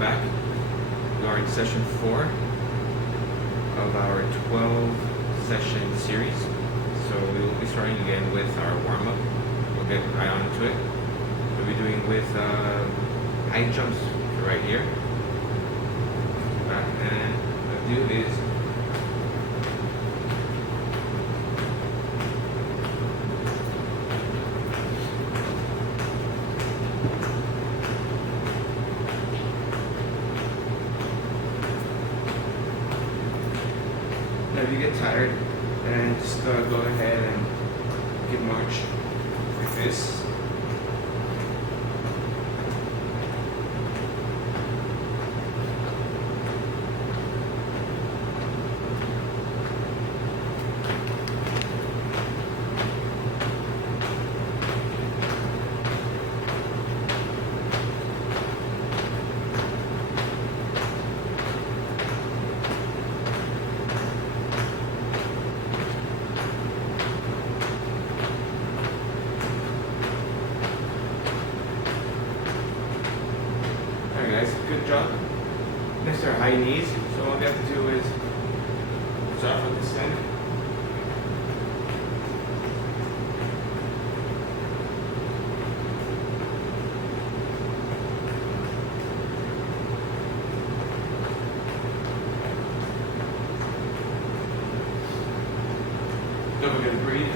back. We are in session 4 of our 12 session series. So we will be starting again with our warm-up. We'll get right on to it. We'll be doing with high jumps right here. Back, and what I do is if you get tired, and just go ahead and get march like this. Guys, good job. Next are high knees. So all we have to do is start with this end. Don't forget to breathe.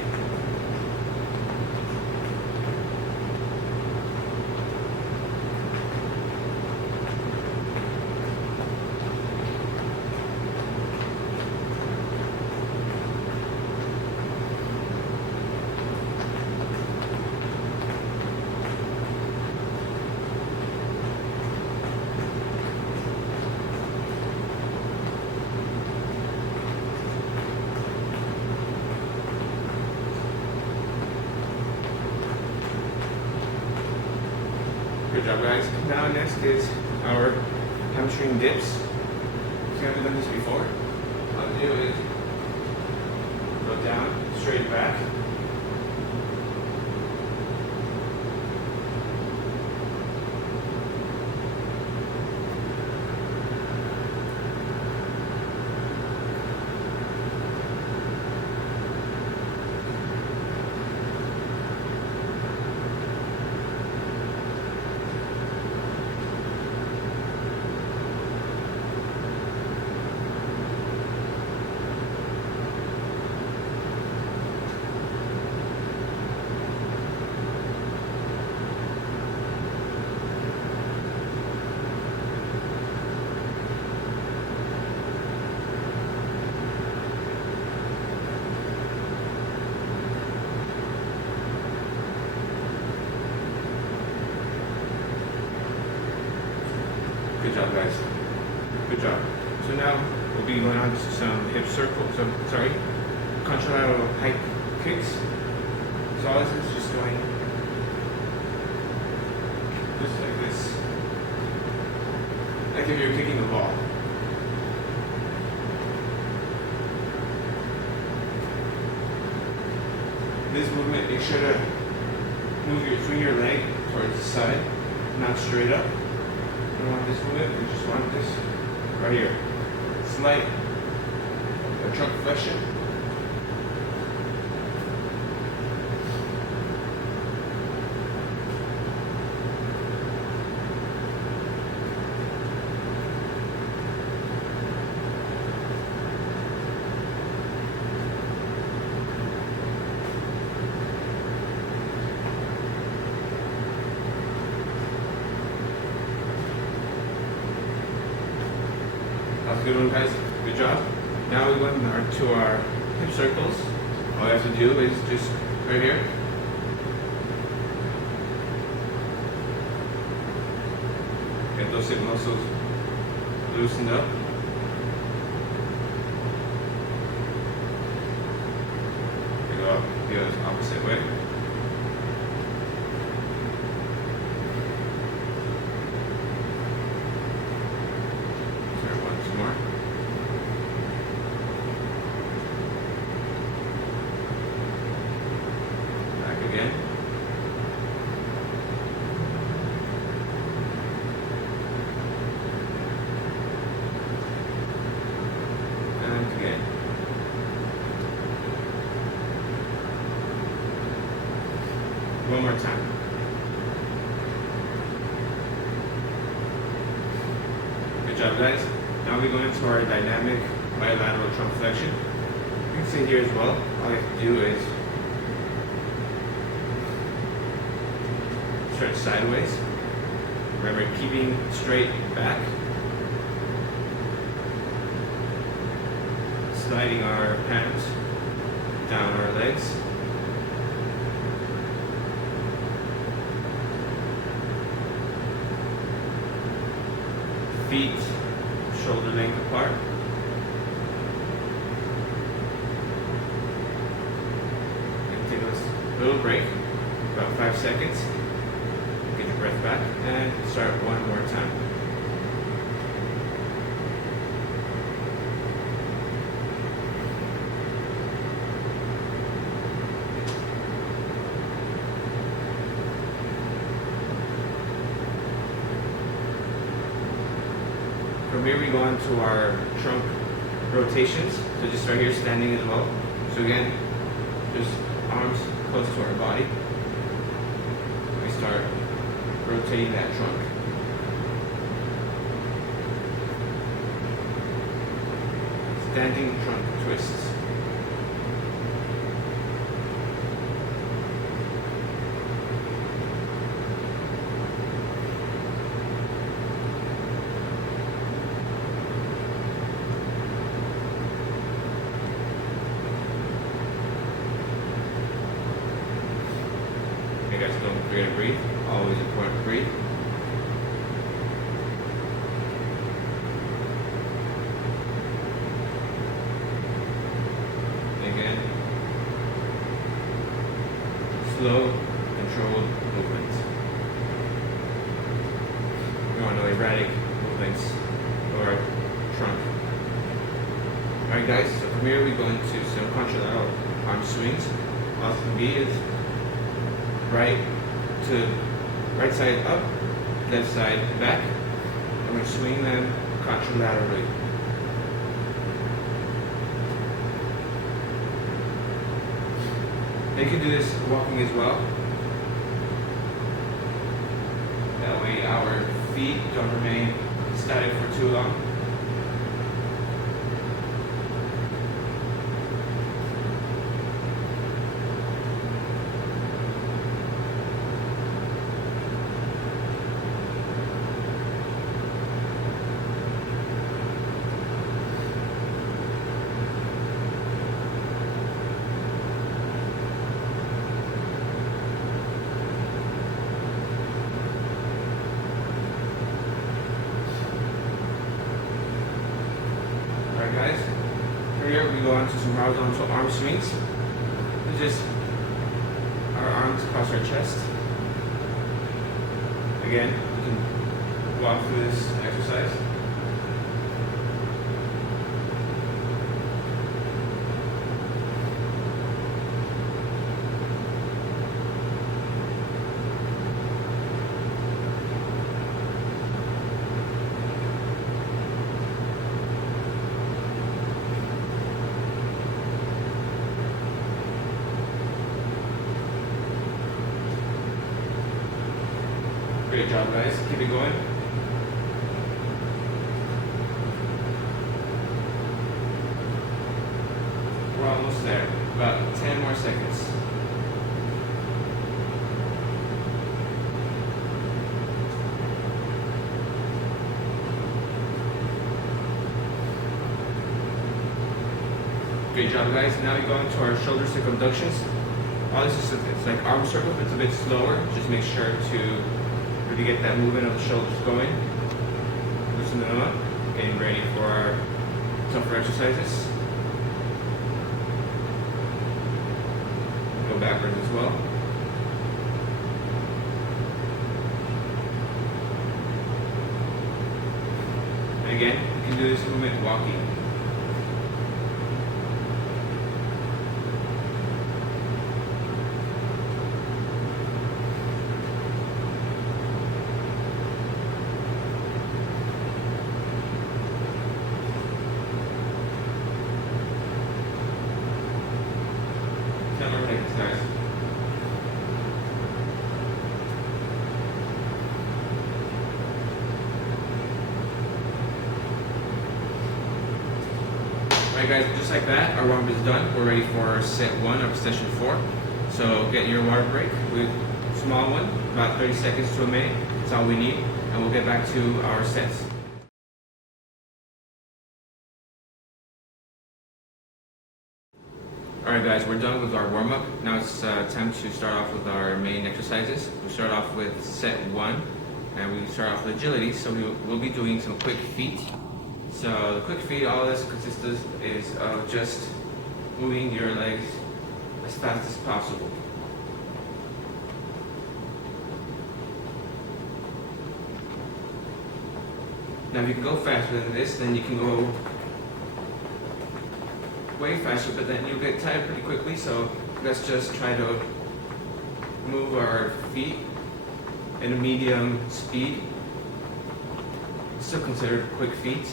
Good job, guys. Now next is our hamstring dips. If you haven't done this before, all you do is go down, straight back. Good job, guys. Good job. So now we'll be going on to some hip circles, contralateral high kicks. So all this is just going just like this, like if you're kicking the ball. This movement, make sure to swing your leg towards the side, not straight up. We don't want this movement, we just want this right here. Slight trunk flexion. That's a good one, guys. Good job. Now we went to our hip circles. All you have to do is just right here. Get those hip muscles loosened up. We go the opposite way. Again. One more time. Good job, guys. Now we go into our dynamic bilateral trunk flexion. You can see here as well. All you have to do is stretch sideways. Remember, keeping straight back. Sliding our hands down our legs. Feet shoulder length apart. And take a little break, about 5 seconds. Get your breath back and start one more time. From here we go on to our trunk rotations. So just start here standing as well. So again, just arms close to our body. We start rotating that trunk. Standing trunk twists. You guys don't forget to breathe. Always important to breathe. Again, slow, controlled movements. We want no erratic movements or trunk. Alright guys, so from here we go into some contralateral arm swings. All it can be is right side up, left side back, and we're swinging them contralaterally. You can do this walking as well. That way our feet don't remain static for too long. Guys, here we go on to some horizontal arm swings. It's just our arms across our chest. Again, you can walk through this exercise. Great job, guys. Keep it going. We're almost there. About 10 more seconds. Great job, guys. Now we go into our shoulder circumductions. All this is it's like arm circle, but it's a bit slower. Just make sure to really get that movement of the shoulders going. Loosen them up. Getting ready for our tougher exercises. Go backwards as well. And again, you can do this movement walking. Alright guys, just like that, our warm-up is done. We're ready for set 1 of session 4. So get your water break with a small one, about 30 seconds to a minute. That's all we need, and we'll get back to our sets. Alright guys, we're done with our warm-up. Now it's time to start off with our main exercises. We'll start off with set 1, and we start off with agility. So we'll be doing some quick feet. So the quick feet, all this consists is of just moving your legs as fast as possible. Now if you can go faster than this, then you can go way faster, but then you'll get tired pretty quickly. So let's just try to move our feet at a medium speed. Still considered quick feet.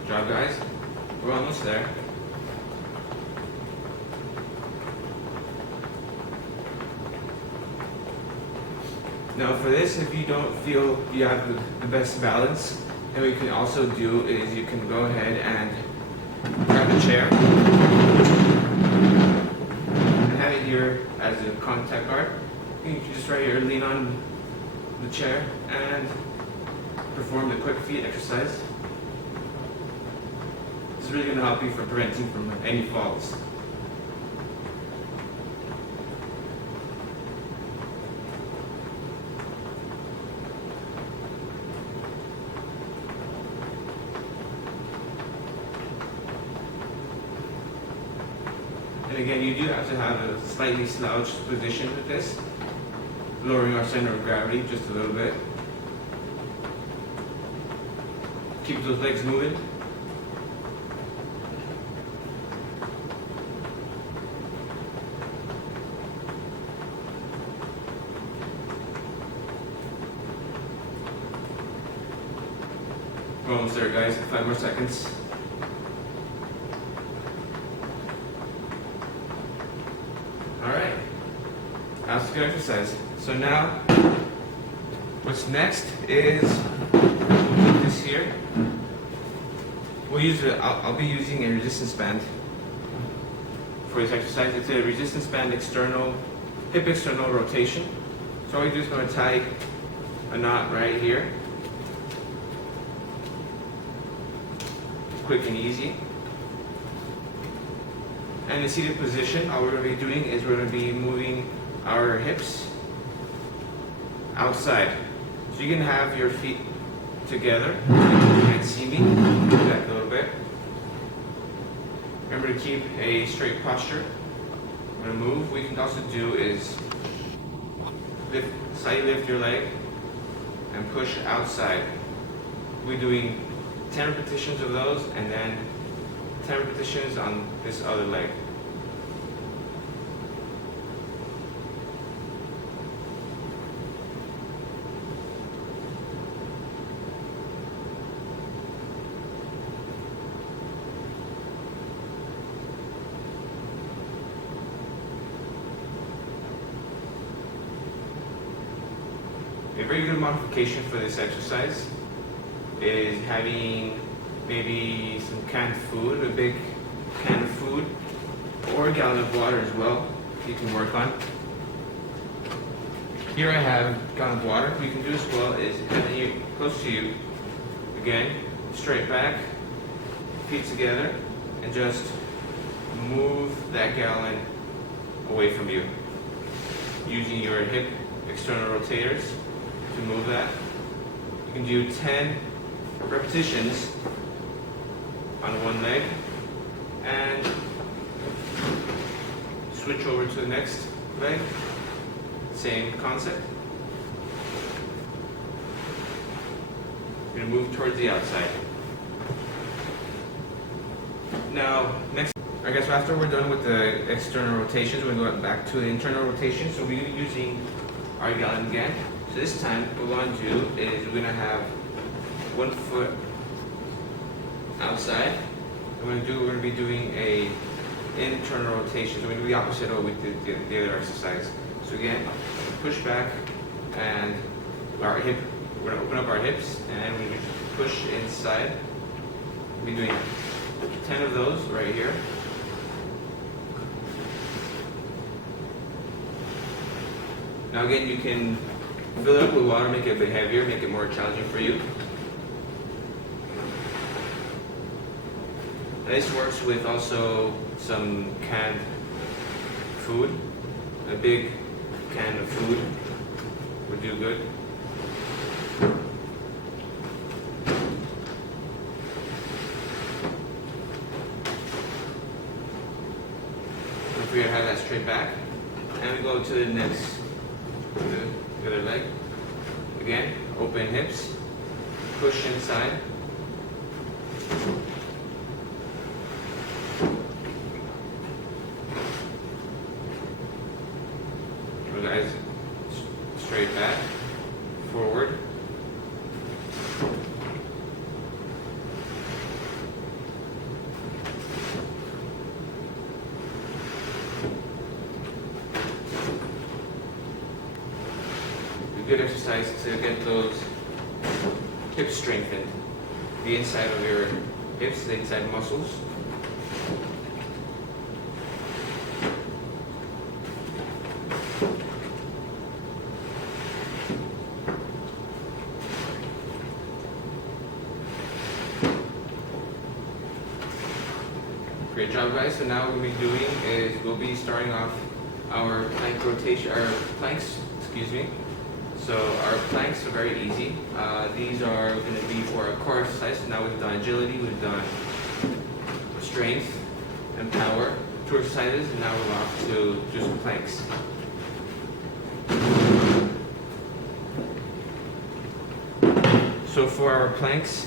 Good job, guys. We're almost there. Now for this, if you don't feel you have the best balance, then what you can also do is you can go ahead and grab a chair and have it here as a contact guard. You can just right here lean on the chair and perform the quick feet exercise. This is really going to help you for preventing from any falls. And again, you do have to have a slightly slouched position with this, lowering our center of gravity just a little bit. Keep those legs moving. We're almost there, guys. 5 more seconds. Alright. That's a good exercise. So now, what's next is this here. We'll use it. I'll be using a resistance band for this exercise. It's a resistance band hip external rotation. So all we do is going to tie a knot right here. Quick and easy. And in the seated position, all we're going to be doing is we're going to be moving our hips outside. So you can have your feet together. You can't see me. Do that a little bit. Remember to keep a straight posture. I'm going to move. What you can also do is slightly lift your leg and push outside. We're doing 10 repetitions of those, and then 10 repetitions on this other leg. A very good modification for this exercise is having maybe some canned food, a big can of food, or a gallon of water as well, you can work on. Here I have a gallon of water. What you can do as well is having it close to you, again, straight back, feet together, and just move that gallon away from you, using your hip external rotators to move that. You can do 10 repetitions on one leg and switch over to the next leg. Same concept. You're going to move towards the outside. Now, next, I guess after we're done with the external rotations, we're going back to the internal rotation. So we're using our gallon again. So this time, what we want to do is we're going to have one foot outside. We're going to be doing a internal rotation. So we're going to do the opposite of what we did the other exercise. So again, push back and our hip. We're going to open up our hips and we push inside. We'll be doing 10 of those right here. Now again, you can fill it up with water, make it a bit heavier, make it more challenging for you. This works with also some canned food. A big can of food would do good. Don't forget to have that straight back. And we go to the next, the other leg. Again, open hips, push inside. Guys, straight back, forward. A good exercise to get those hips strengthened. The inside of your hips, the inside muscles. Great job, guys. So now what we'll be doing is we'll be starting off our plank rotation, our planks, excuse me. So our planks are very easy. These are going to be for our core exercise. So now we've done agility, we've done strength and power, 2 exercises, and now we're off to just planks. So for our planks,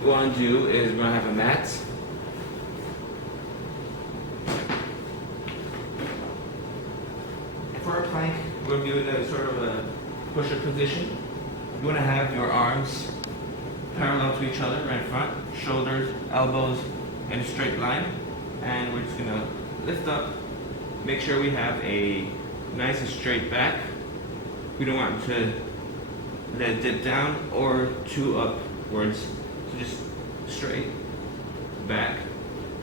what we want to do is we're going to have a mat. For our plank, we're going to be in a sort of a push-up position. You want to have your arms parallel to each other, right in front, shoulders, elbows in a straight line. And we're just going to lift up, make sure we have a nice and straight back. We don't want to let it dip down or too upwards. So just straight back.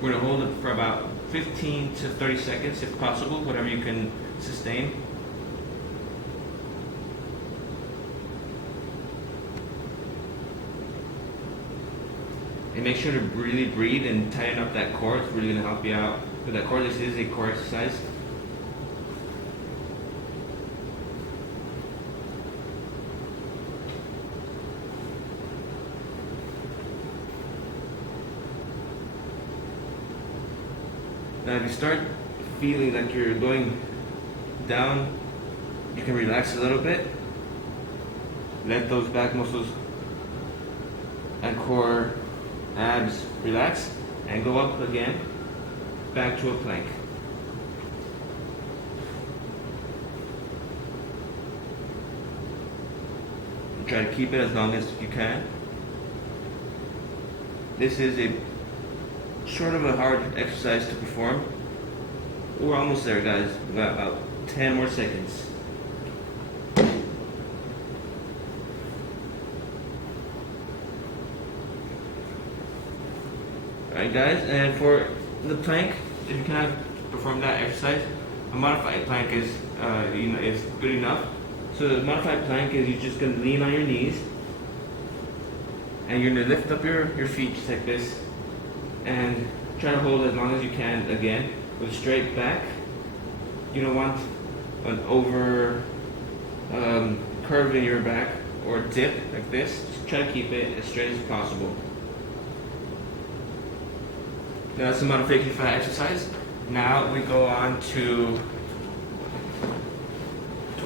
We're going to hold it for about 15 to 30 seconds if possible, whatever you can sustain. And make sure to really breathe and tighten up that core. It's really going to help you out with that core. This is a core exercise. Now if you start feeling like you're going down, you can relax a little bit. Let those back muscles and core, abs relax, and go up again, back to a plank. Try to keep it as long as you can. This is a sort of a hard exercise to perform. We're almost there, guys. We've got about 10 more seconds. Alright guys, and for the plank, if you cannot perform that exercise, a modified plank is is good enough. So the modified plank is you're just going to lean on your knees and you're going to lift up your feet just like this and try to hold as long as you can again with a straight back. You don't want an over curve in your back or dip like this. Just try to keep it as straight as possible. Now that's a modification for that exercise. Now we go on to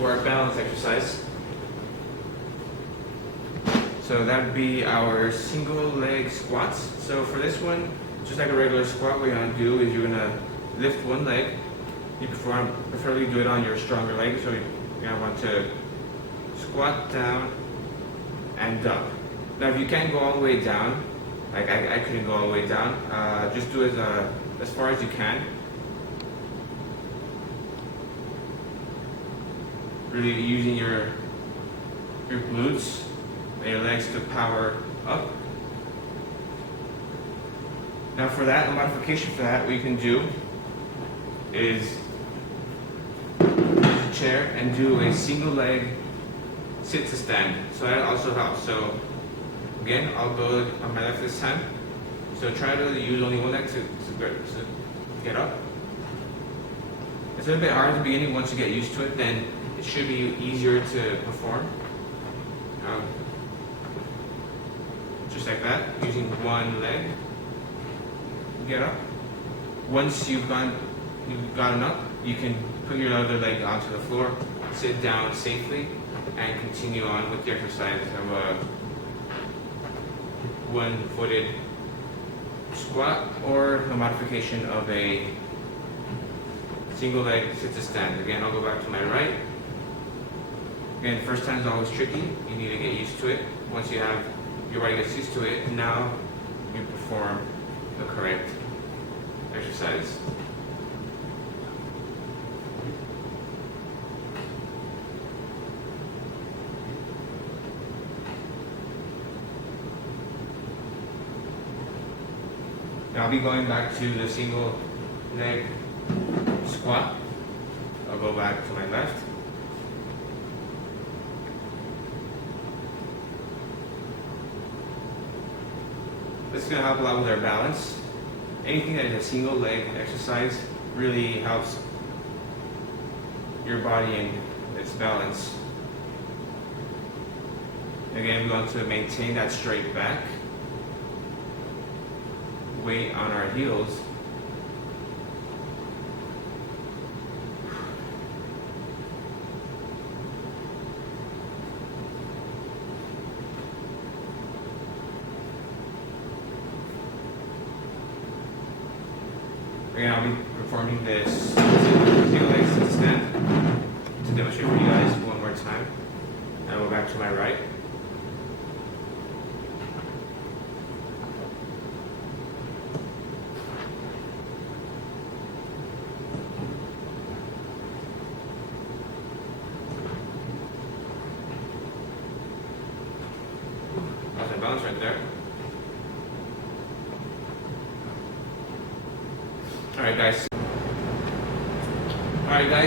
our balance exercise. So that would be our single leg squats. So for this one, just like a regular squat, what you're going to do is you're going to lift one leg. You preferably do it on your stronger leg, so you're going to want to squat down and up. Now if you can't go all the way down, Like I couldn't go all the way down. Just do as far as you can. Really using your glutes and your legs to power up. Now for that, a modification for that, what you can do is use a chair and do a single leg sit to stand. So that also helps. So again, I'll go on my left this time. So try to use only one leg to get up. It's a little bit hard at the beginning. Once you get used to it, then it should be easier to perform. Just like that, using one leg. Get up. Once you've gotten up, you can put your other leg onto the floor, sit down safely, and continue on with the exercise of a one-footed squat or a modification of a single leg sit to stand. Again, I'll go back to my right. Again, first time is always tricky. You need to get used to it. Once your body gets used to it, now you perform the correct exercise. Now I'll be going back to the single leg squat. I'll go back to my left. This is going to help a lot with our balance. Anything that is a single leg exercise really helps your body in its balance. Again, we want to maintain that straight back, weight on our heels. Again, I'll be performing this single leg sit stand to demonstrate for you guys one more time. And I'll go back to my right. Lost my balance right there. Alright guys,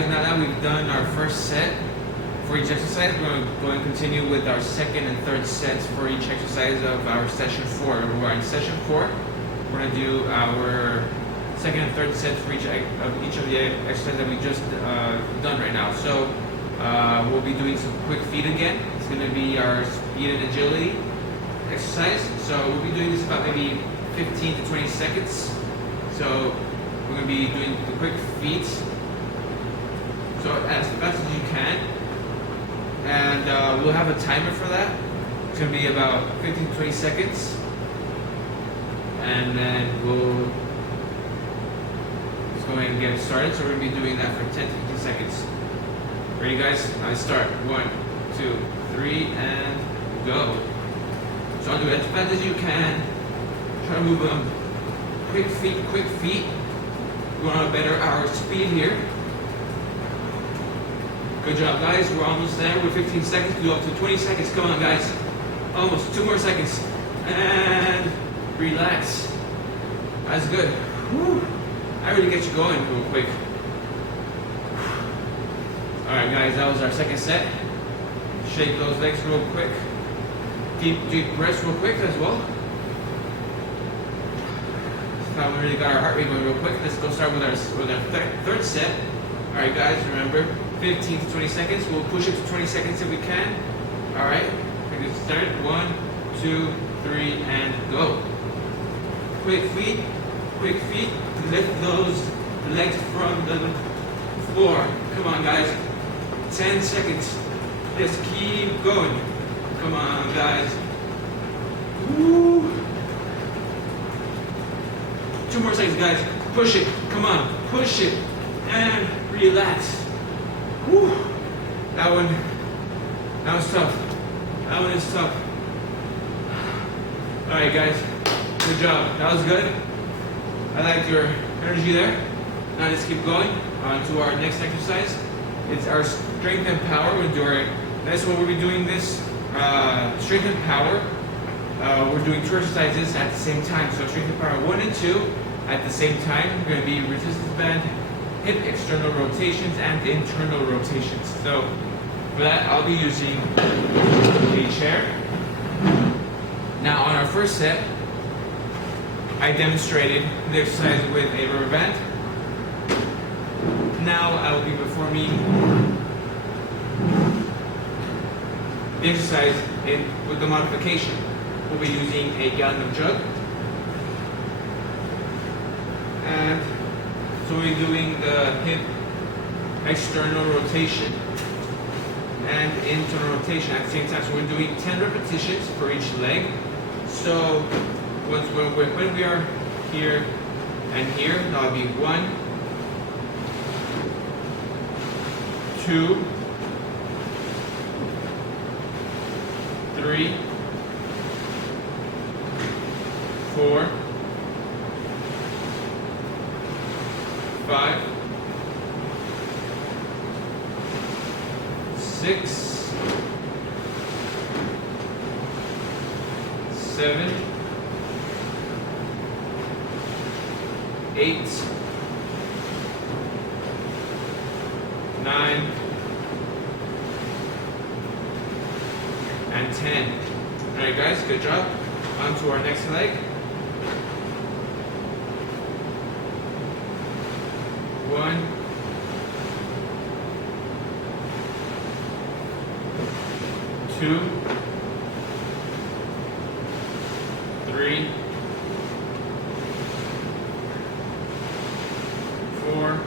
now that we've done our first set for each exercise, we're going to continue with our second and third sets for each exercise of our session 4. We're in session 4. We're going to do our second and third sets for each of the exercises that we just done right now. So we'll be doing some quick feet again. It's going to be our speed and agility exercise. So we'll be doing this about maybe 15 to 20 seconds. So we're going to be doing the quick feet, so as fast as you can, and we'll have a timer for that. It's going to be about 15 to 20 seconds, and then we'll just go ahead and get started. So we're going to be doing that for 10 to 15 seconds. Ready guys? I start. 1, 2, 3, and go. So I'll do it as fast as you can. Try to move them. Quick feet, quick feet. We want to better our speed here. Good job, guys. We're almost there. We're 15 seconds. We go up to 20 seconds. Come on, guys. Almost 2 more seconds. And relax. That's good. Whew. I really get you going real quick. All right, guys. That was our second set. Shake those legs real quick. Deep breaths real quick as well. Now we really got our heart rate going real quick. Let's go start with our third set. All right, guys, remember 15 to 20 seconds. We'll push it to 20 seconds if we can. All right, we're gonna start. 1, 2, 3, and go. Quick feet, quick feet. Lift those legs from the floor. Come on, guys. 10 seconds. Just keep going. Come on, guys. Woo. 2 more seconds, guys. Push it. Come on. Push it. And relax. Whew. That was tough. That one is tough. Alright, guys. Good job. That was good. I liked your energy there. Now let's keep going on to our next exercise. It's our strength and power. We're doing next one. We'll be doing this strength and power. We're doing two exercises at the same time. So strength and power 1 and 2 at the same time. We're going to be resistance band, hip external rotations, and internal rotations. So for that, I'll be using a chair. Now on our first set, I demonstrated the exercise with a rubber band. Now I will be performing the exercise with the modification. We'll be using a gallon of jug. And so we'll be doing the hip external rotation and internal rotation at the same time. So we're doing 10 repetitions for each leg. So when we are here and here, that'll be 1, 2, 3, 4, 5, 6, 7, 8, 9, and 10. Alright guys, good job. On to our next leg. 1, 2, 3, 4,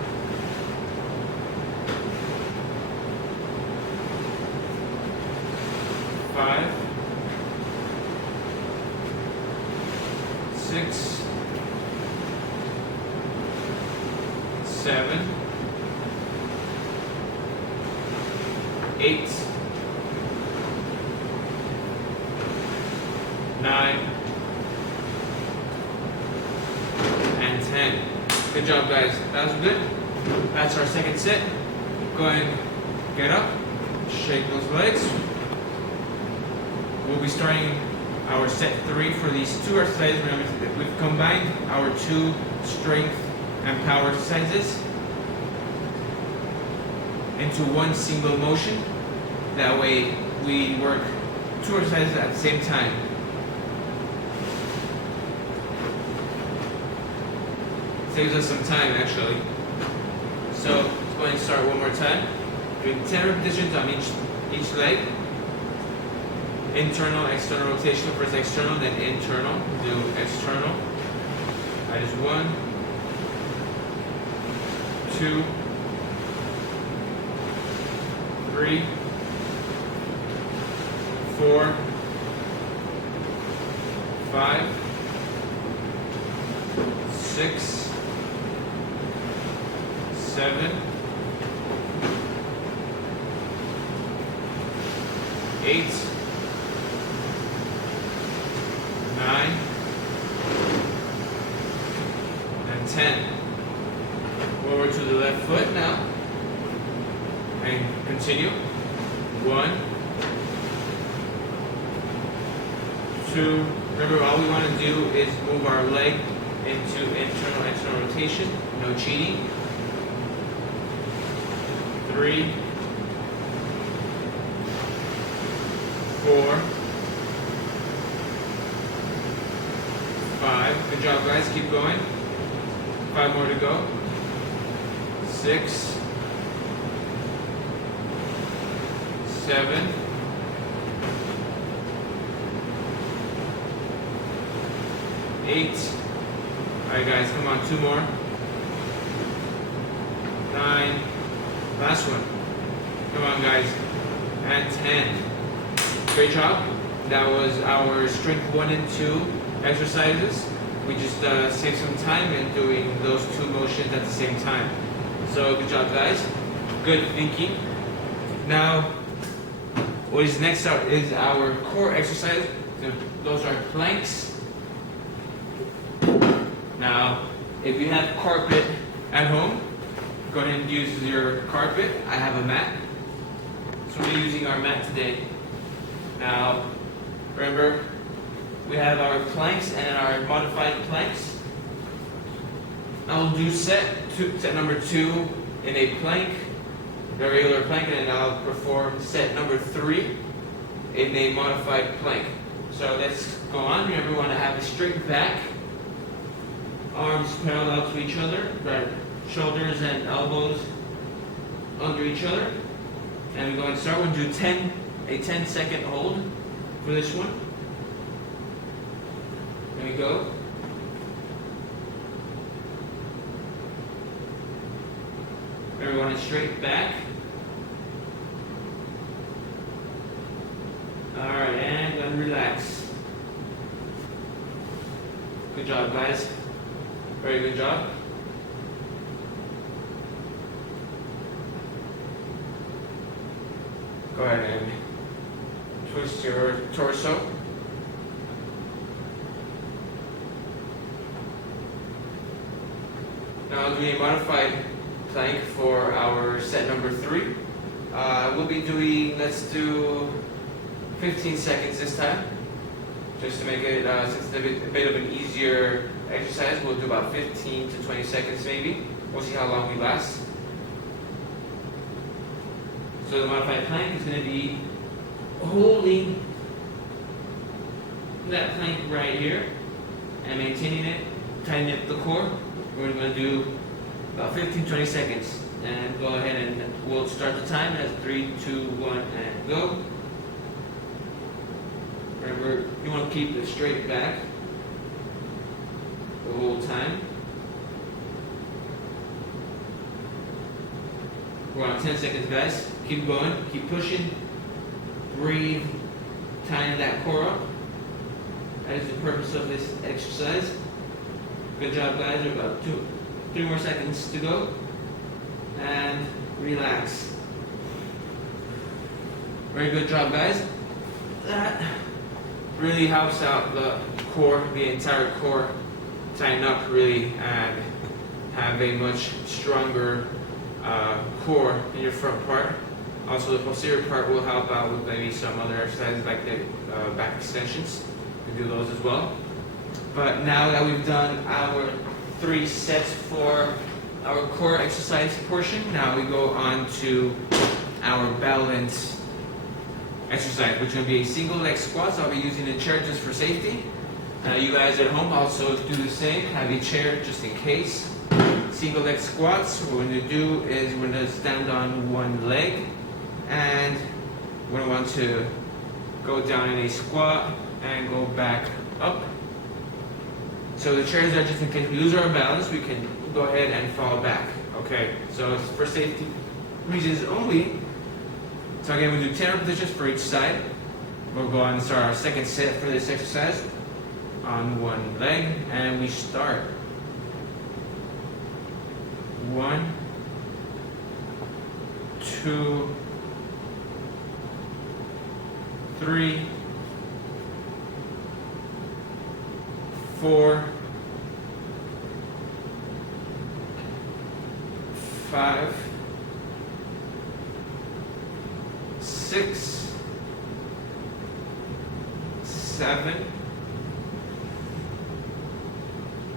5, 6, 7, 8, 9, and 10. Good job, guys. That was good. That's our second set. Go ahead and get up, shake those legs. We'll be starting our set 3 for these two exercises. We've combined our two strength and power exercises into one single motion. That way we work two exercises at the same time. Saves us some time actually. So let's go ahead and start one more time. Doing 10 repetitions on each leg. Internal, external rotation. First external, then internal. Do external. That is 1, 2, 3, 4, 5, 6, 7, 8, 9, and 10. Over to the left foot now. And continue. 1, 2. Remember, all we want to do is move our leg into internal, external rotation. No cheating. 3, 4, 5. Good job, guys. Keep going. 5 more to go. 6, 7, 8. Alright guys, come on, 2 more. 9. Last one. Come on guys. And 10. Great job. That was our strength 1 and 2 exercises. We just saved some time in doing those two motions at the same time. So good job guys. Good thinking. Now, what is next up is our core exercise. Those are planks. Now, if you have carpet at home, go ahead and use your carpet. I have a mat, so we're using our mat today. Now, remember, we have our planks and our modified planks. I'll do set number 2 in a plank, a regular plank, and I'll perform set number 3 in a modified plank. So let's go on. Remember, we want to have a straight back, arms parallel to each other, right, shoulders and elbows under each other. And we're going to start. We're going to do a 10-second hold for this one. There we go. Everyone is straight back. Alright, and then relax. Good job, guys. Very good job. Go ahead and twist your torso. Now I'll do a modified plank for our set number 3. We'll be doing, let's do 15 seconds this time, just to make it, since it's a bit of an easier exercise. We'll do about 15 to 20 seconds maybe. We'll see how long we last. So the modified plank is going to be holding that plank right here and maintaining it, tightening up the core. We're going to do about 15-20 seconds, and go ahead and we'll start the time as 3, 2, 1, and go. Remember, you want to keep it straight back the whole time. We're on 10 seconds, guys. Keep going, keep pushing, breathe, tighten that core up. That is the purpose of this exercise. Good job, guys. We're about 3 more seconds to go. And relax. Very good job, guys. That really helps out the core, the entire core, tighten up really, and have a much stronger core in your front part. Also, the posterior part will help out with maybe some other exercises like the back extensions. You can do those as well. But now that we've done our 3 sets for our core exercise portion, now we go on to our balance exercise, which is going to be a single leg squats. I'll be using a chair just for safety. You guys at home also do the same. Have a chair just in case. Single leg squats, what we're going to do is we're going to stand on one leg, and we're going to want to go down in a squat and go back up. So the chairs are just in case we lose our balance, we can go ahead and fall back. Okay, so it's for safety reasons only. So again, we do 10 repetitions for each side. We'll go on and start our second set for this exercise on one leg, and we start. 1, 2, 3, 4, 5, 6, 7,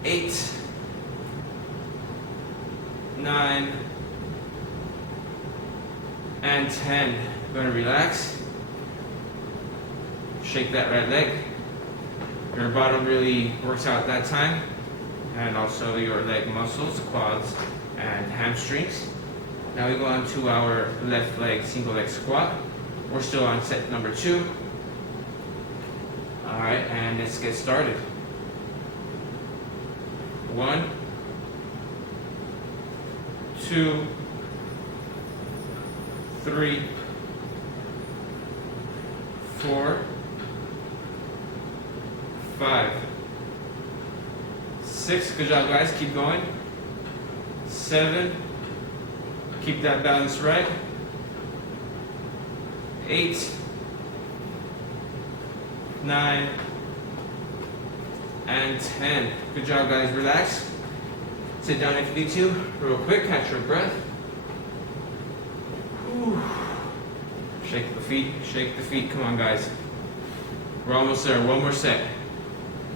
8, 9, and 10. Going to relax. Shake that right leg. Your bottom really works out that time, and also your leg muscles, quads, and hamstrings. Now we go on to our left leg single leg squat. We're still on set number 2. All right, and let's get started. 1, 2, 3, 4, 5, 6. Good job, guys. Keep going. 7. Keep that balance right. 8, 9, and 10. Good job, guys. Relax. Sit down if you need to, real quick, catch your breath. Whew. Shake the feet, come on guys. We're almost there, one more set.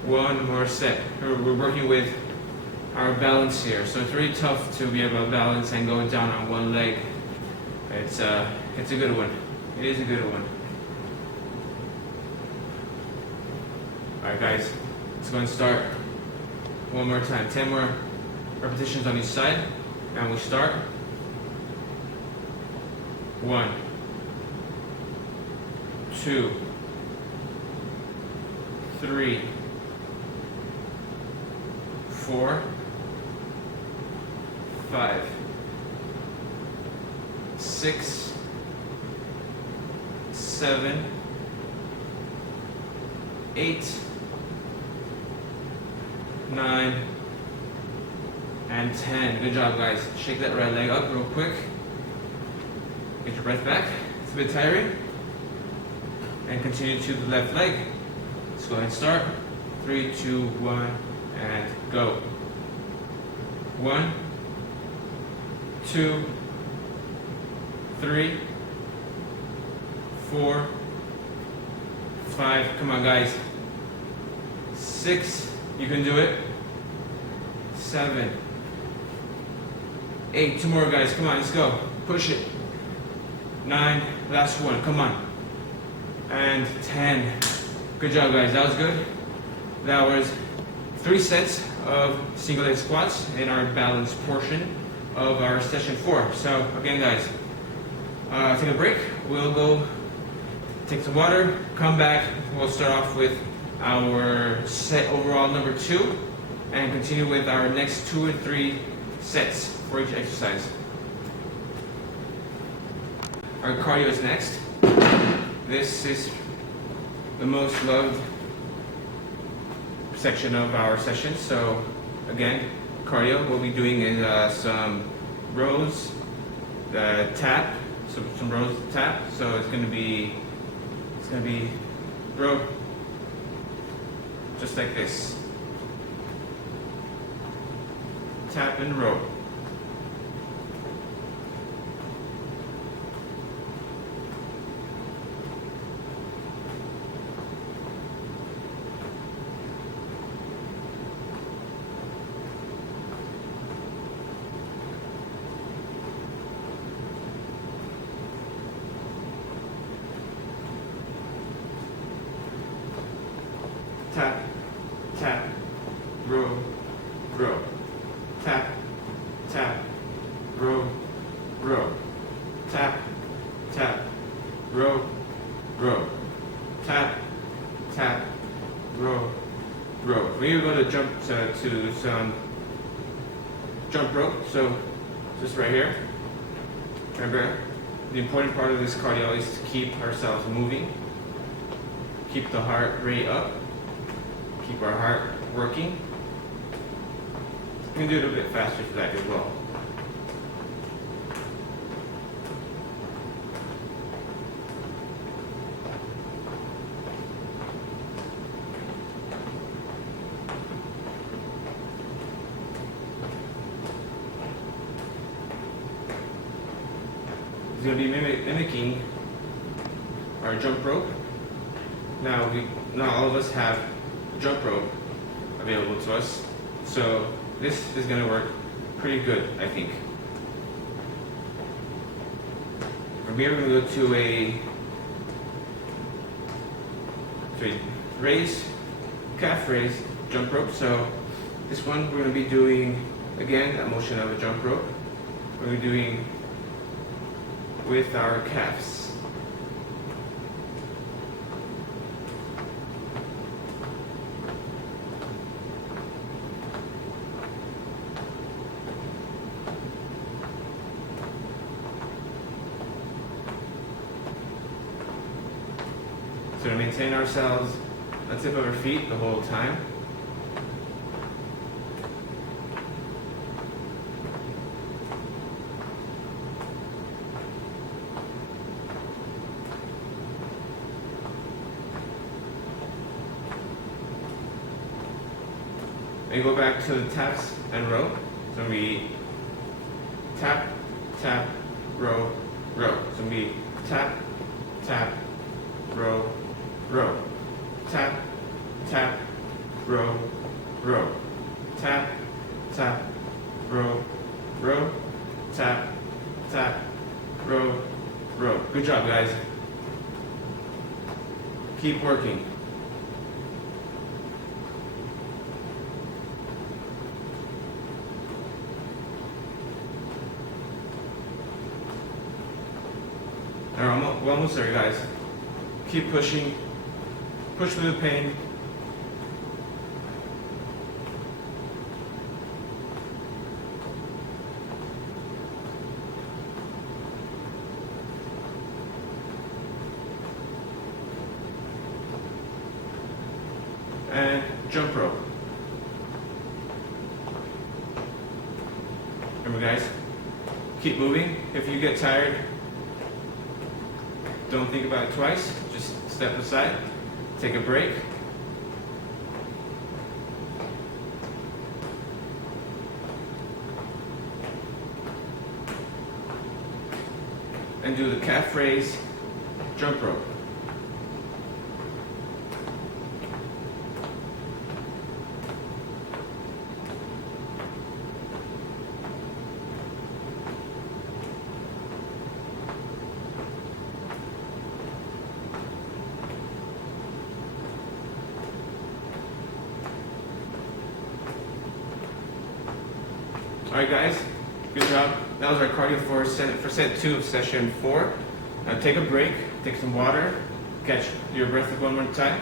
We're working with our balance here, so it's really tough to be able to balance and go down on one leg. It's a good one. It is a good one. Alright guys, let's go and start one more time. 10 more repetitions on each side, and we start. 1, 2, 3, 4, 5, 6, 7, 8, 9, and 10. Good job, guys. Shake that right leg up real quick. Get your breath back. It's a bit tiring. And continue to the left leg. Let's go ahead and start. 3, 2, 1, and go. 1, 2, 3, 4, 5. Come on, guys. 6. You can do it. 7, 8. 2 more, guys. Come on, let's go. Push it. 9. Last one. Come on. And 10. Good job, guys. That was good. That was 3 sets of single leg squats in our balance portion of our session 4. So again, guys, take a break. We'll go take some water, come back. We'll start off with our set overall number 2 and continue with our next 2 or 3 sets for each exercise. Our cardio is next. This is the most loved section of our session. So again, cardio, what we'll be doing is some rows, tap, some rows tap. So it's gonna be row, just like this. Tap and row. Tap, tap, row, row. Tap, tap, row, row. Tap, tap, row, row. Tap, tap, row, row. We're going to jump to some jump rope. So just right here. Remember, the important part of this cardio is to keep ourselves moving. Keep the heart rate up. Keep our heart working. You can do it a bit faster for that as well. It's going to be mimicking our jump rope. Now, not all of us have jump rope available to us, so this is going to work pretty good, I think. From here, we're going to go to a raise, calf raise jump rope. So this one we're going to be doing again a motion of a jump rope. We're going to be doing with our calves. So to maintain ourselves on the tip of our feet the whole time. And go back to the taps and row. So we tap, tap, row, row. So we tap, tap, row, row. Tap, tap, row, row. Tap, tap, row, row. Tap, tap, row, row. Good job, guys. Keep working. We're almost there, guys. Keep pushing. Push through the pain. And jump rope. Remember, guys, keep moving. If you get tired, don't think about it twice. Just step aside, take a break. And do the calf raise, jump rope. Alright guys, good job. That was our cardio for set 2 of session 4. Now take a break, take some water, catch your breath one more time.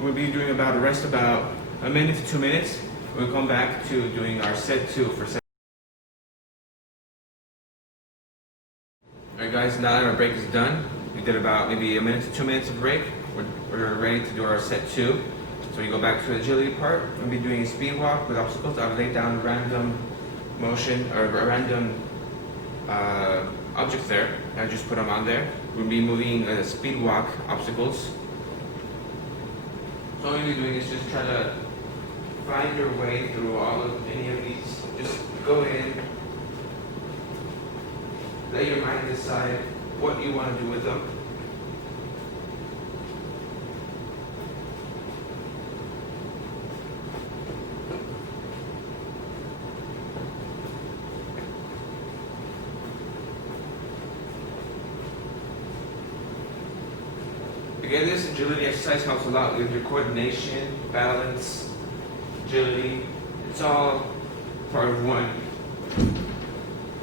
We'll be doing about a rest about a minute to 2 minutes. We'll come back to doing our set 2 for set. Alright guys, now that our break is done, we did about maybe a minute to 2 minutes of break. We're ready to do our set 2. So we go back to the agility part. We'll be doing a speed walk with obstacles. I've laid down random motion or random objects there. I just put them on there. We'll be moving speed walk obstacles. So all you'll be doing is just try to find your way through any of these. Just go in, let your mind decide what you want to do with them. Again, this agility exercise helps a lot with your coordination, balance, agility. It's all part of one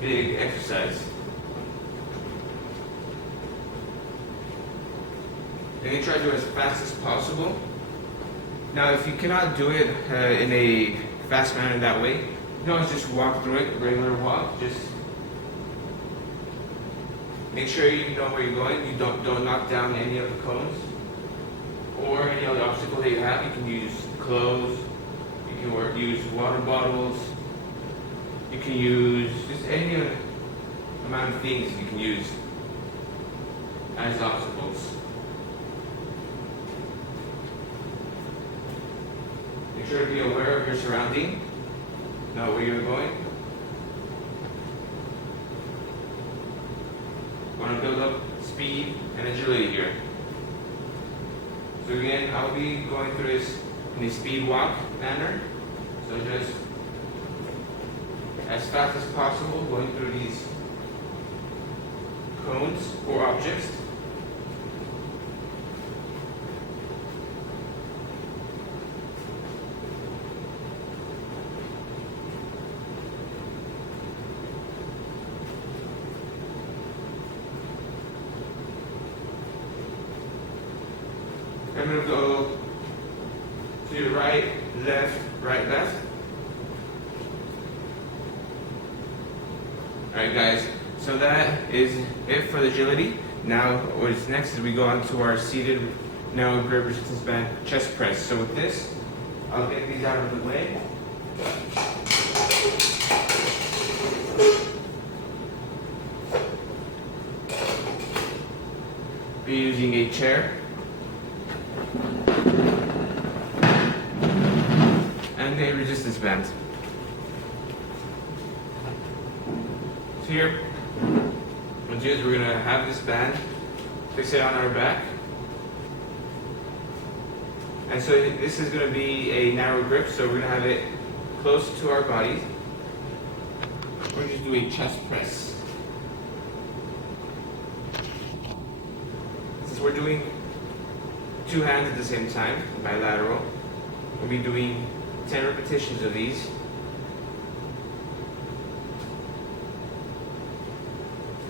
big exercise. And you try to do it as fast as possible. Now, if you cannot do it in a fast manner that way, you can always just walk through it, regular walk. Just make sure you know where you're going. You don't knock down any of the cones or any other obstacle that you have. You can use clothes. You can use water bottles. You can use just any amount of things you can use as obstacles. Make sure to be aware of your surrounding. Know where you're going. Want to build up speed and agility here. So again, I'll be going through this in a speed walk manner. So just as fast as possible, going through these cones or objects. I'm going to go to your right, left, right, left. Alright guys, so that is it for the agility. Now what's next is we go on to our seated narrow grip resistance band chest press. So with this, I'll get these out of the way. Be using a chair. And a resistance band. So here, what we'll do is we're going to have this band fixate on our back. And so this is going to be a narrow grip, so we're going to have it close to our body. We're going to do a chest press. Since we're doing two hands at the same time, bilateral, we'll be doing 10 repetitions of these.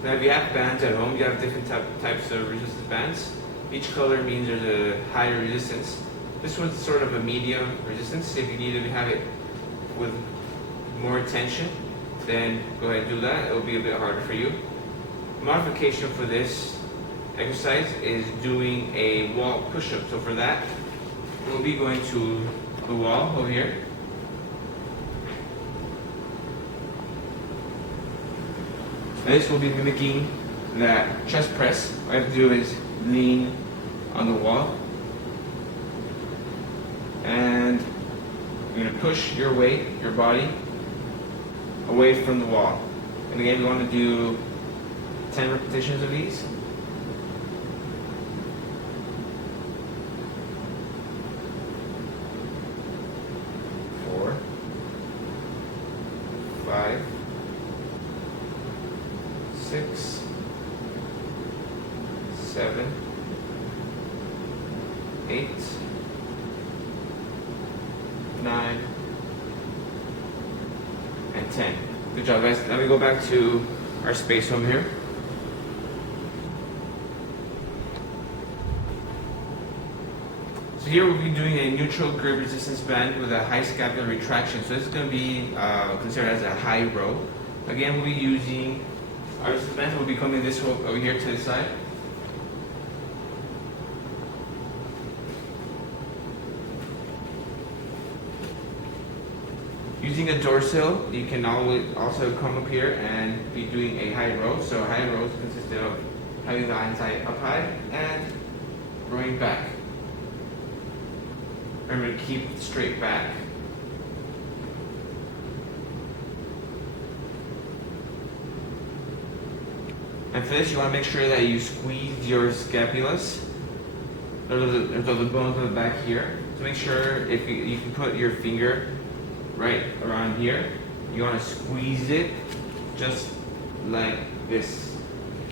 Now if you have bands at home, you have different types of resistance bands. Each color means there's a higher resistance. This one's sort of a medium resistance. If you need to have it with more tension, then go ahead and do that. It will be a bit harder for you. Modification for this exercise is doing a wall push-up. So for that, we'll be going to the wall over here. And this will be mimicking that chest press. What I have to do is lean on the wall. And you're going to push your weight, your body, away from the wall. And again, we want to do 10 repetitions of these. Four, 5, 6, 7, 8, 9, and 10. Good job, guys. Let me go back to our space home here. So here we'll be doing a neutral grip resistance band with a high scapular retraction. So this is going to be considered as a high row. Again, we'll be using our resistance bands. Will be coming this over here to the side. Using a dorsal, you can always also come up here and be doing a high row. So high rows consist of having the hand side up high and rowing back. Remember to keep straight back. And for this, you want to make sure that you squeeze your scapulas. Those are the bones on the back here. So make sure if you can put your finger right around here. You want to squeeze it just like this.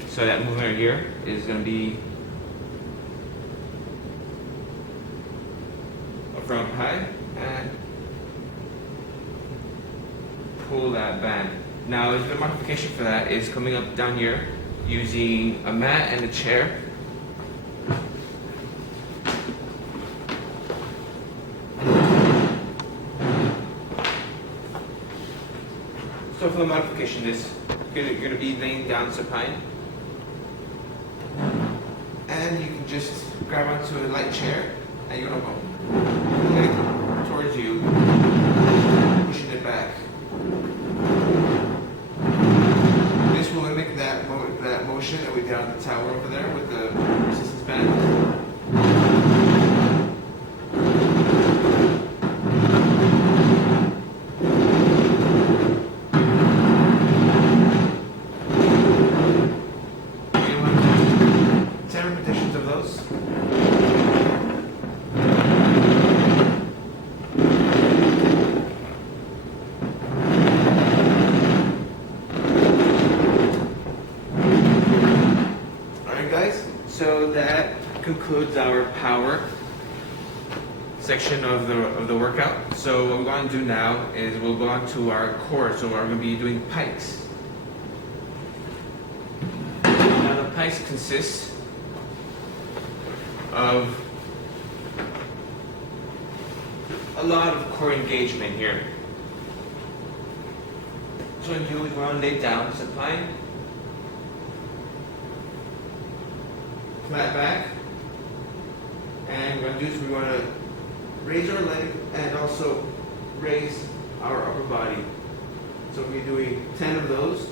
So that movement right here is going to be from up high and pull that band. Now the modification for that is coming up down here using a mat and a chair. So for the modification, you're going to be laying down supine, and you can just grab onto a light chair, and you're going to go leg towards you, pushing it back. This will mimic that motion that we did on the tower over there with the resistance band. So that concludes our power section of the workout. So what we want to do now is we'll go on to our core. So we're going to be doing pikes. Now the pikes consist of a lot of core engagement here. So what we do is we're going to lay down supine, flat back, and what we're going to do is we want to raise our leg and also raise our upper body. So we'll be doing 10 of those.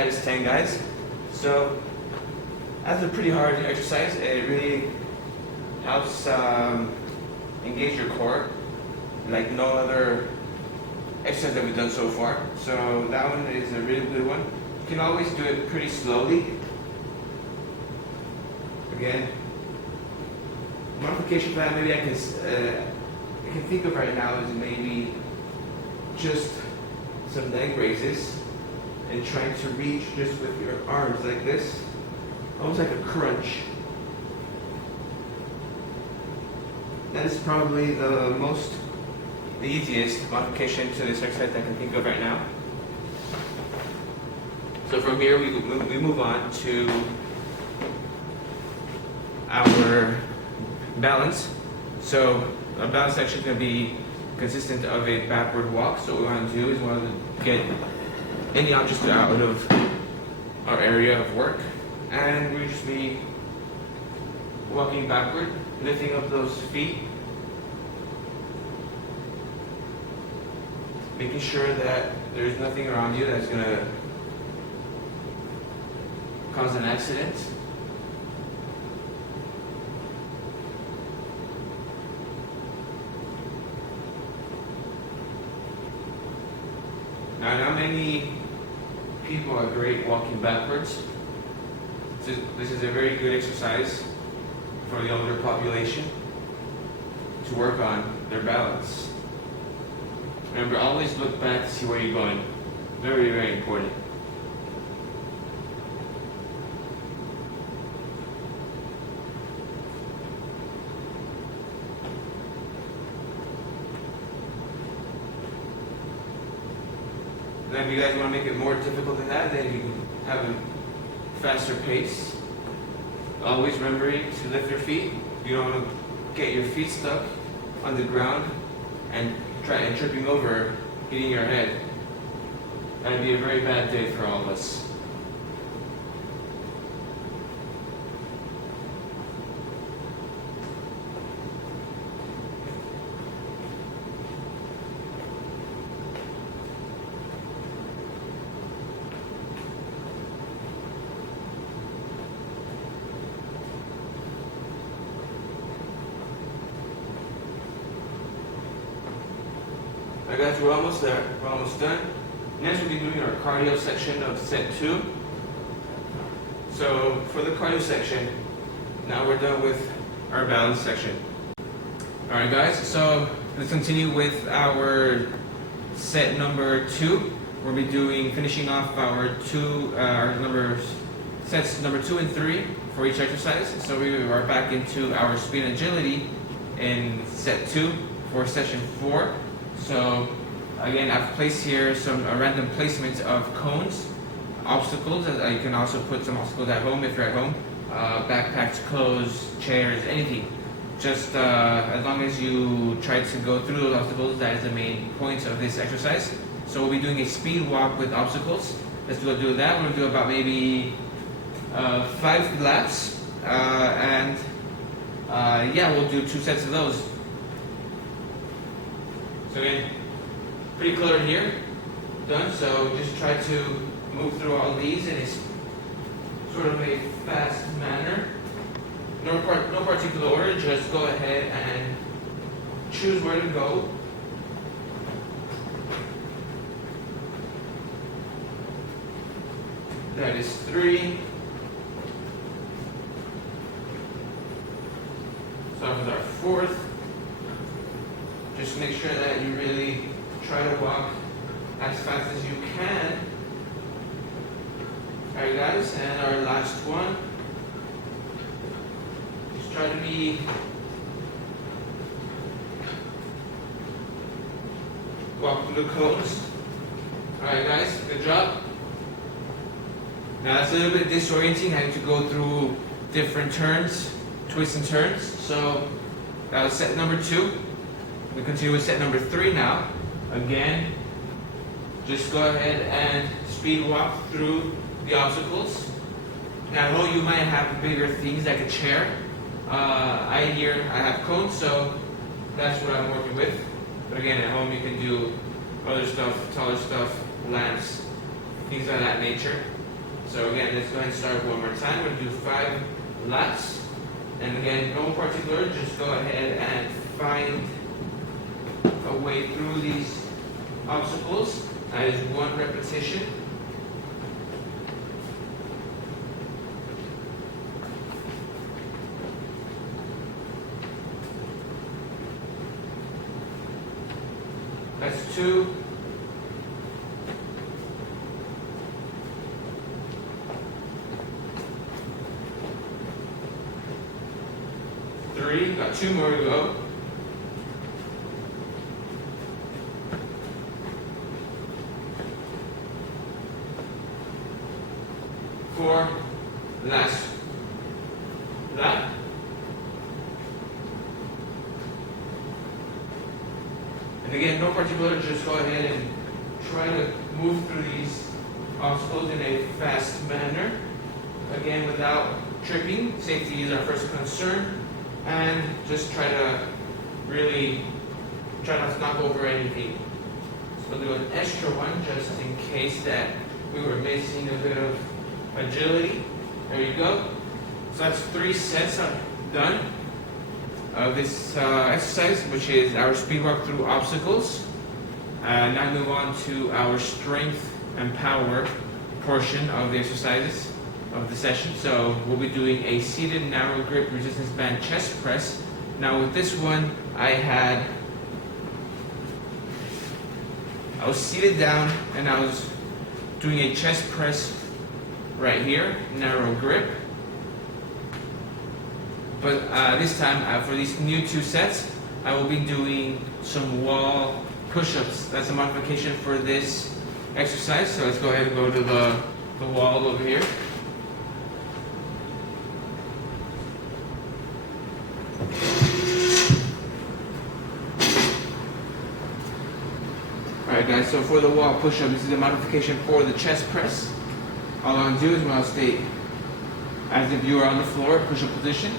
That is 10, guys. So that's a pretty hard exercise. It really helps engage your core like no other exercise that we've done so far. So that one is a really good one. You can always do it pretty slowly. Again, modification for that maybe I can think of right now is maybe just some leg raises and trying to reach just with your arms like this, almost like a crunch. That is probably the easiest modification to this exercise I can think of right now. So from here we move on to our balance. So our balance section is going to be consistent of a backward walk. So what we want to do is we want to get any objects out of our area of work, and we'll just be walking backward, lifting up those feet, making sure that there's nothing around you that's going to cause an accident. Now, not many people are great walking backwards. This is a very good exercise for the older population to work on their balance. Remember, always look back to see where you're going. Very, very important. And if you guys want to make it more difficult than that, then you can have a faster pace. Always remembering to lift your feet. You don't want to get your feet stuck on the ground and tripping over, hitting your head. That would be a very bad day for all of us. Guys, we're almost there. We're almost done. Next, we'll be doing our cardio section of set 2. So for the cardio section, now we're done with our balance section. All right, guys. So let's continue with our set number 2. We'll be finishing off our sets number 2 and 3 for each exercise. So we are back into our speed and agility in set 2 for session 4. So again, I've placed here some random placements of cones, obstacles. You can also put some obstacles at home if you're at home. Backpacks, clothes, chairs, anything. Just as long as you try to go through those obstacles, that is the main point of this exercise. So we'll be doing a speed walk with obstacles. Let's do that. We're going to do about maybe 5 laps. Yeah, we'll do 2 sets of those. So again, pretty cluttered here, done. So just try to move through all these in a sort of a fast manner. No particular order, just go ahead and choose where to go. That is 3. Start with our 4th. Just make sure that you really try to walk as fast as you can. Alright guys, and our last one. Just try to be walk through the cones. Alright guys, good job. Now that's a little bit disorienting, having to go through different turns, twists and turns. So that was set number 2. We continue with set number 3 now. Again, just go ahead and speed walk through the obstacles. Now, I know you might have bigger things like a chair. I have cones, so that's what I'm working with. But again, at home you can do other stuff, taller stuff, lamps, things of that nature. So again, let's go ahead and start one more time. We're going to do 5 laps. And again, no particular, just go ahead and find a way through these obstacles. That is 1 repetition. That's 2. Got 2 more to go. 4. Last lap. And again, no particular, just go ahead and try to move through these obstacles in a fast manner. Again, without tripping. Safety is our first concern. And just try to really try not to knock over anything. So we'll do an extra one just in case that we were missing a bit of agility. There you go. So that's 3 sets done of this exercise, which is our speed walk through obstacles. Now move on to our strength and power portion of the exercises of the session. So we'll be doing a seated narrow grip resistance band chest press. Now with this one, I was seated down and I was doing a chest press right here, narrow grip. But this time, for these new 2 sets, I will be doing some wall push-ups. That's a modification for this exercise. So let's go ahead and go to the wall over here. Alright guys, so for the wall push-up, this is a modification for the chest press. All I'm going to do is when I'll stay as if you are on the floor, push-up position,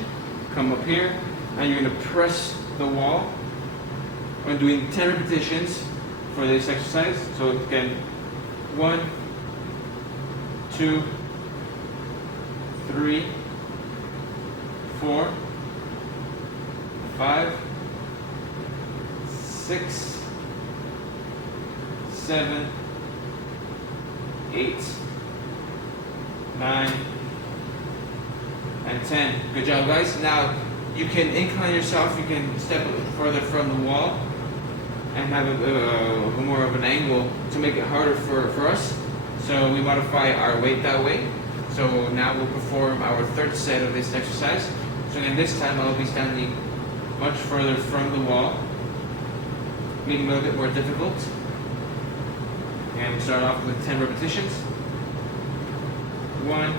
come up here, and you're going to press the wall. I'm doing 10 repetitions for this exercise. So again, 1, 2, 3, 4, 5, 6, 7, 8, 9, and 10. Good job, guys. Now you can incline yourself. You can step a little further from the wall and have a more of an angle to make it harder for us. So we modify our weight that way. So now we'll perform our 3rd set of this exercise. So again, this time I'll be standing much further from the wall, making it a little bit more difficult. And we start off with 10 repetitions. 1,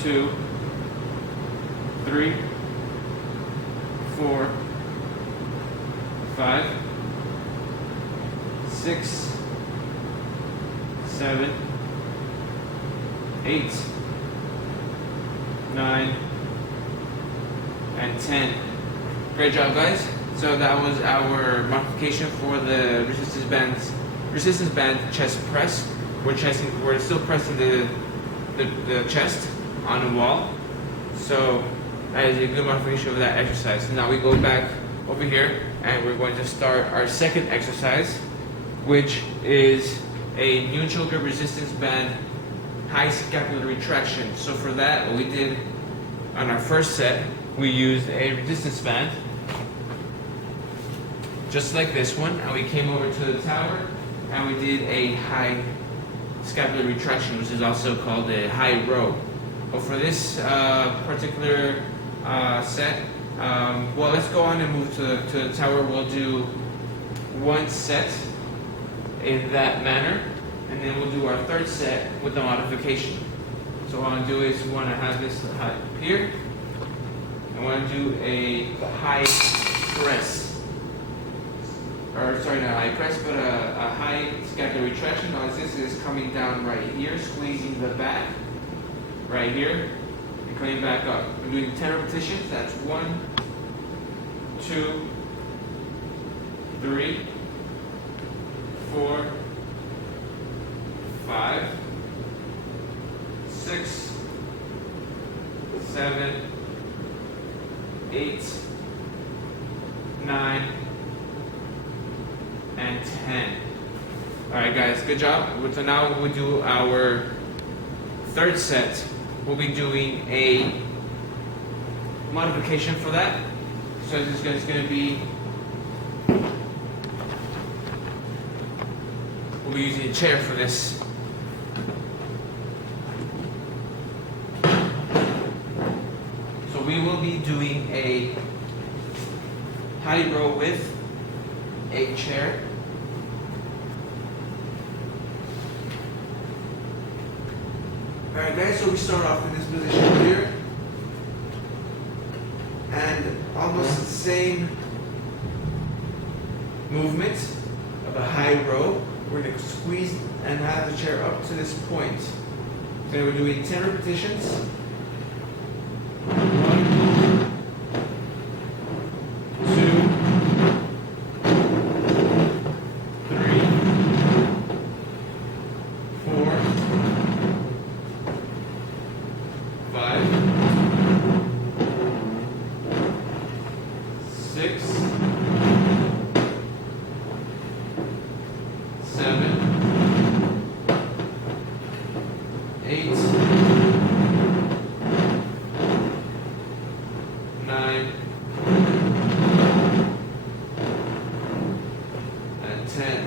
2, 3, 4, 5, 6, 7, 8, 9, and 10. Great job, guys. So that was our modification for the resistance band chest press. We're still pressing the chest on the wall. So that is a good modification of that exercise. Now we go back over here and we're going to start our 2nd exercise, which is a neutral grip resistance band high scapular retraction. So for that, what we did on our 1st set, we used a resistance band just like this one, and we came over to the tower and we did a high scapular retraction, which is also called a high row. But for this particular set, well, let's go on and move to the tower. We'll do 1 set in that manner, and then we'll do our 3rd set with the modification. So what I want to do is we want to have this up here. I want to do a high press. Or sorry, not a high press, but a high scapular retraction. Now this is coming down right here, squeezing the back right here, and coming back up. We're doing 10 repetitions. That's 1, 2, 3, 4, 5, 6, 7, 8, 9, and 10. Alright guys, good job. So now we'll do our third set. We'll be doing a modification for that. So this is going to be, we'll be using a chair for this. So we will be doing a high row with a chair. Alright guys, so we start off in this position here. And almost the same movement of a high row. We're going to squeeze and have the chair up to this point. So we're doing 10 repetitions. 1, 2, 3, 4, 5, 6, 7, 8, 9, and 10.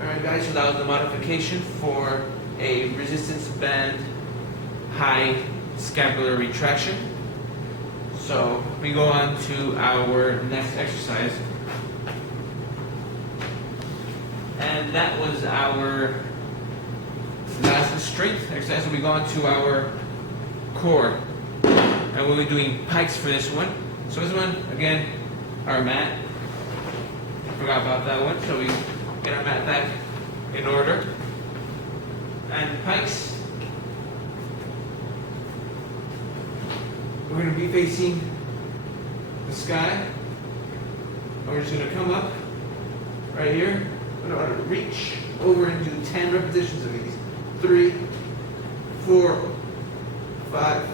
Alright guys, so that was the modification for a resistance band high scapular retraction. So we go on to our next exercise. And that was our last strength exercise. So we go on to our core. And we'll be doing pikes for this one. So this one, again, our mat. Forgot about that one. So we get our mat back in order. And pikes, we're going to be facing the sky. We're just going to come up right here. We're going to reach over and do 10 repetitions of these. 3, 4, 5,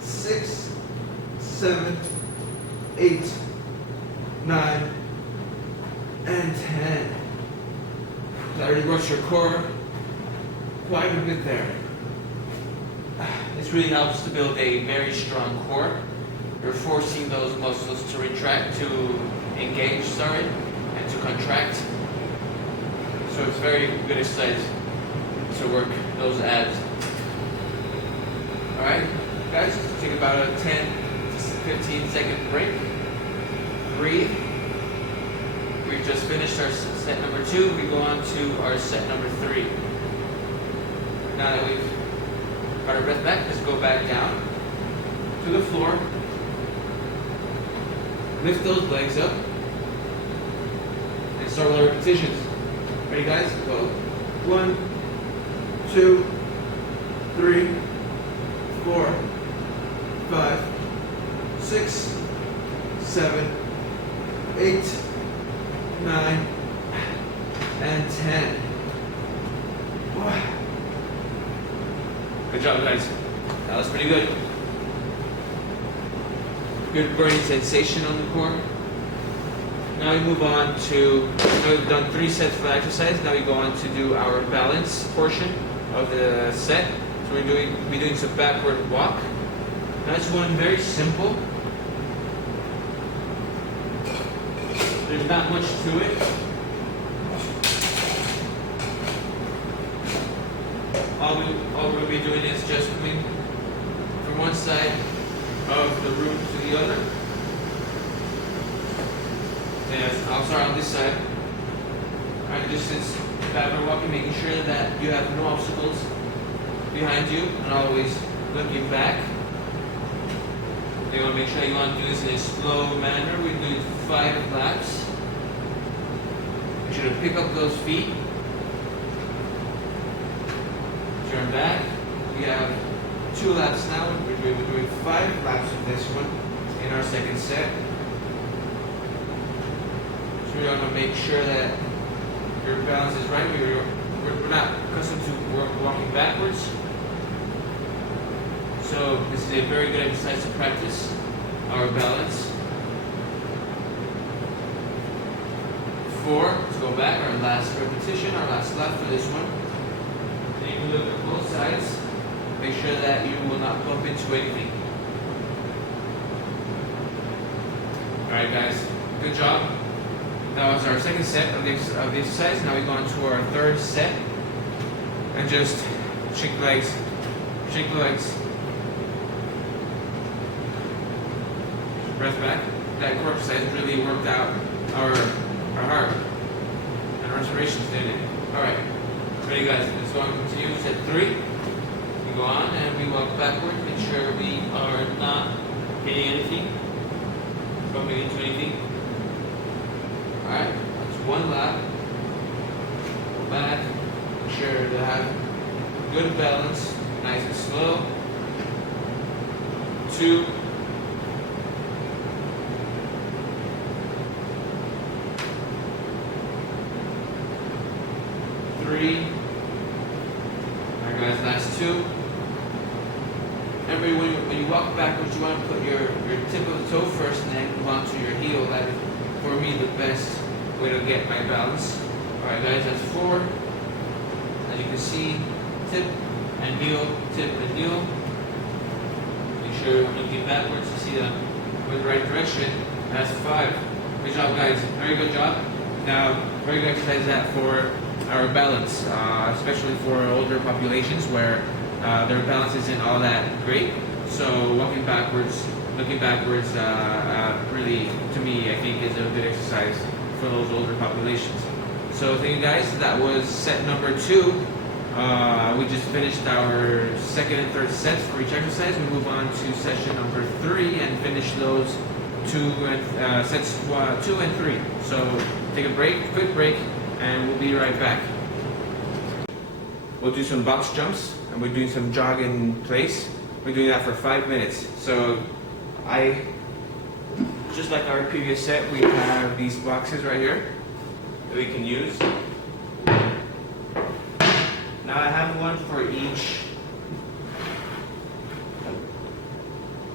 6, 7, 8, 9, and 10. That already works your core quite a bit there. This really helps to build a very strong core. You're forcing those muscles to retract, to engage, and to contract. So it's very good exercise to work those abs. Alright, guys, take about a 10 to 15 second break. Breathe. We've just finished our set number 2. We go on to our set number 3. Now that we've got our breath back, let's go back down to the floor. Lift those legs up and start with our repetitions. Ready guys? Go. 1, 2, 3, 4, 5, 6, 7, 8, 9, and 10. Good job guys. That was pretty good. Good burning sensation on the core. Now we move on to, now we've done 3 sets for the exercise. Now we go on to do our balance portion of the set. So we're doing some backward walk. Now it's one very simple. There's not much to it. All we're going to be doing is just coming from one side of the room to the other. And I'll start on this side. Alright, distance backward walking, making sure that you have no obstacles behind you and always looking back. You want to make sure you want to do this in a slow manner. We're doing 5 laps. Make sure to pick up those feet. Turn back. We have 2 laps now. We're doing 5 laps of this one in our second set. So we want to make sure that your balance is right. We're we're not accustomed to walking backwards. So this is a very good exercise to practice our balance. 4, let's go back, our last repetition, our last lap for this one. And you can look at both sides. Make sure that you will not bump into anything. Alright guys, good job. That was our second set of the exercise. Now we go on to our third set. And just shake the legs, shake the legs. Breath back. That core exercise really worked out our heart and our respirations did it. Alright, ready guys, let's go on and continue. Set 3. We go on and we walk backward. Make sure we are not hitting anything, bumping into anything. Alright, that's 1 lap. Go back. Make sure to have good balance, nice and slow. 2. 3. Alright guys, last 2. Remember when you walk backwards, you want to put your tip of the toe first and then move on to your heel. That is, for me, the best way to get my balance. Alright guys, that's 4. As you can see, tip and heel, tip and heel. Make sure when you get backwards, you see them in the right direction. That's 5. Good job guys, very good job. Now, very good exercise that for our balance, especially for older populations where their balance isn't all that great. So walking backwards, looking backwards, really, to me, I think is a good exercise for those older populations. So thank you guys, that was set number 2. We just finished our second and third sets for each exercise. We move on to session number 3 and finish those sets 2 and 3. So take a break, quick break, and we'll be right back. We'll do some box jumps and we're doing some jog in place. We're doing that for 5 minutes. So just like our previous set, we have these boxes right here that we can use. Now I have one for each.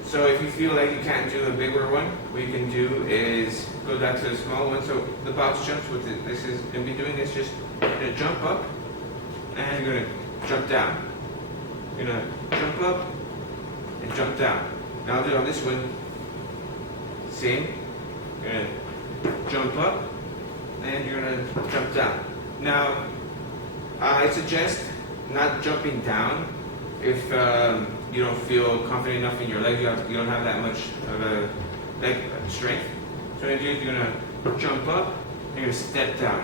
So if you feel like you can't do a bigger one, what you can do is go back to the small one. So the box jumps, with it, this is going to be doing this, just you're going to jump up and you're going to jump down. You're going to jump up and jump down. Now I'll do it on this one. Same. You're going to jump up and you're going to jump down. Now I suggest not jumping down if you don't feel confident enough in your leg. You don't have that much of a leg strength. So what you're going to do is you're going to jump up and you're going to step down.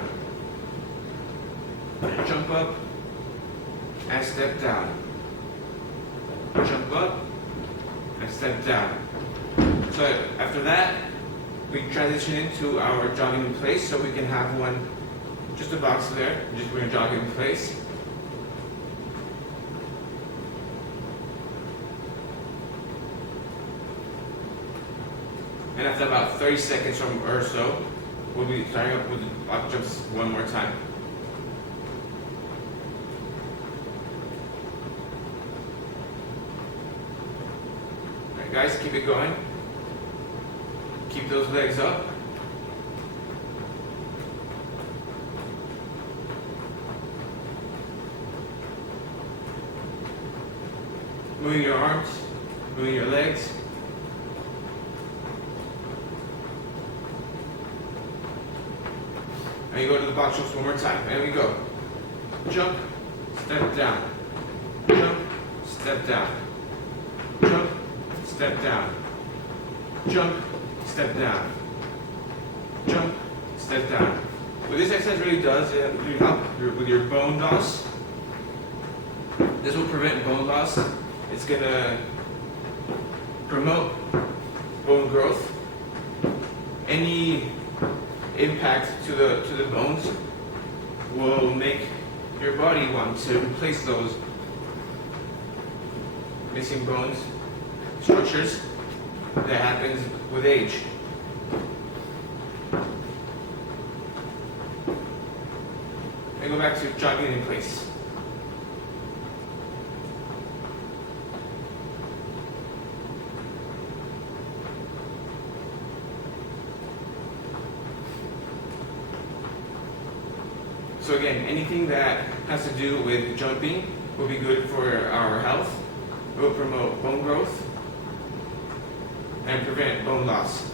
Jump up and step down. Jump up and step down. So after that, we transition into our jogging in place. So we can have one, just a box there, just we're going to jog in place. And after about 30 seconds or so, we'll be starting up with the box jumps one more time. Alright guys, keep it going. Keep those legs up. Moving your arms, moving your legs. And you go to the box jumps one more time. There we go. Jump, step down. Jump, step down. Jump, step down. Jump, step down. Jump, step down. What this exercise really does is really help with your bone loss. This will prevent bone loss. It's going to promote bone growth. Any impact to the bones will make your body want to replace those missing bones, structures that happens with age. And go back to jogging in place. So again, anything that has to do with jumping will be good for our health. It will promote bone growth and prevent bone loss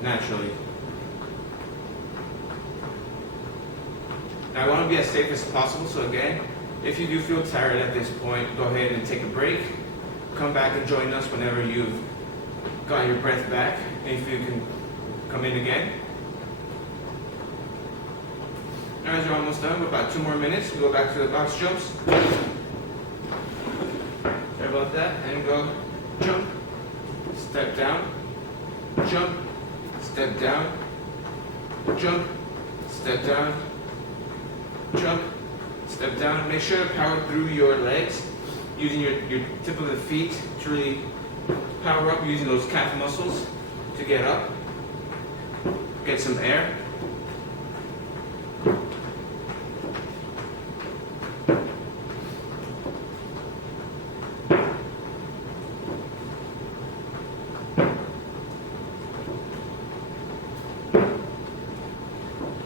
naturally. Now I want to be as safe as possible, so again, if you do feel tired at this point, go ahead and take a break. Come back and join us whenever you've got your breath back, and if you can come in again. Guys, we're almost done. We're about 2 more minutes. We go back to the box jumps. Sorry about that. And go jump, step down, jump, step down, jump, step down, jump, step down. Make sure to power through your legs, using your tip of the feet to really power up, using those calf muscles to get up, get some air.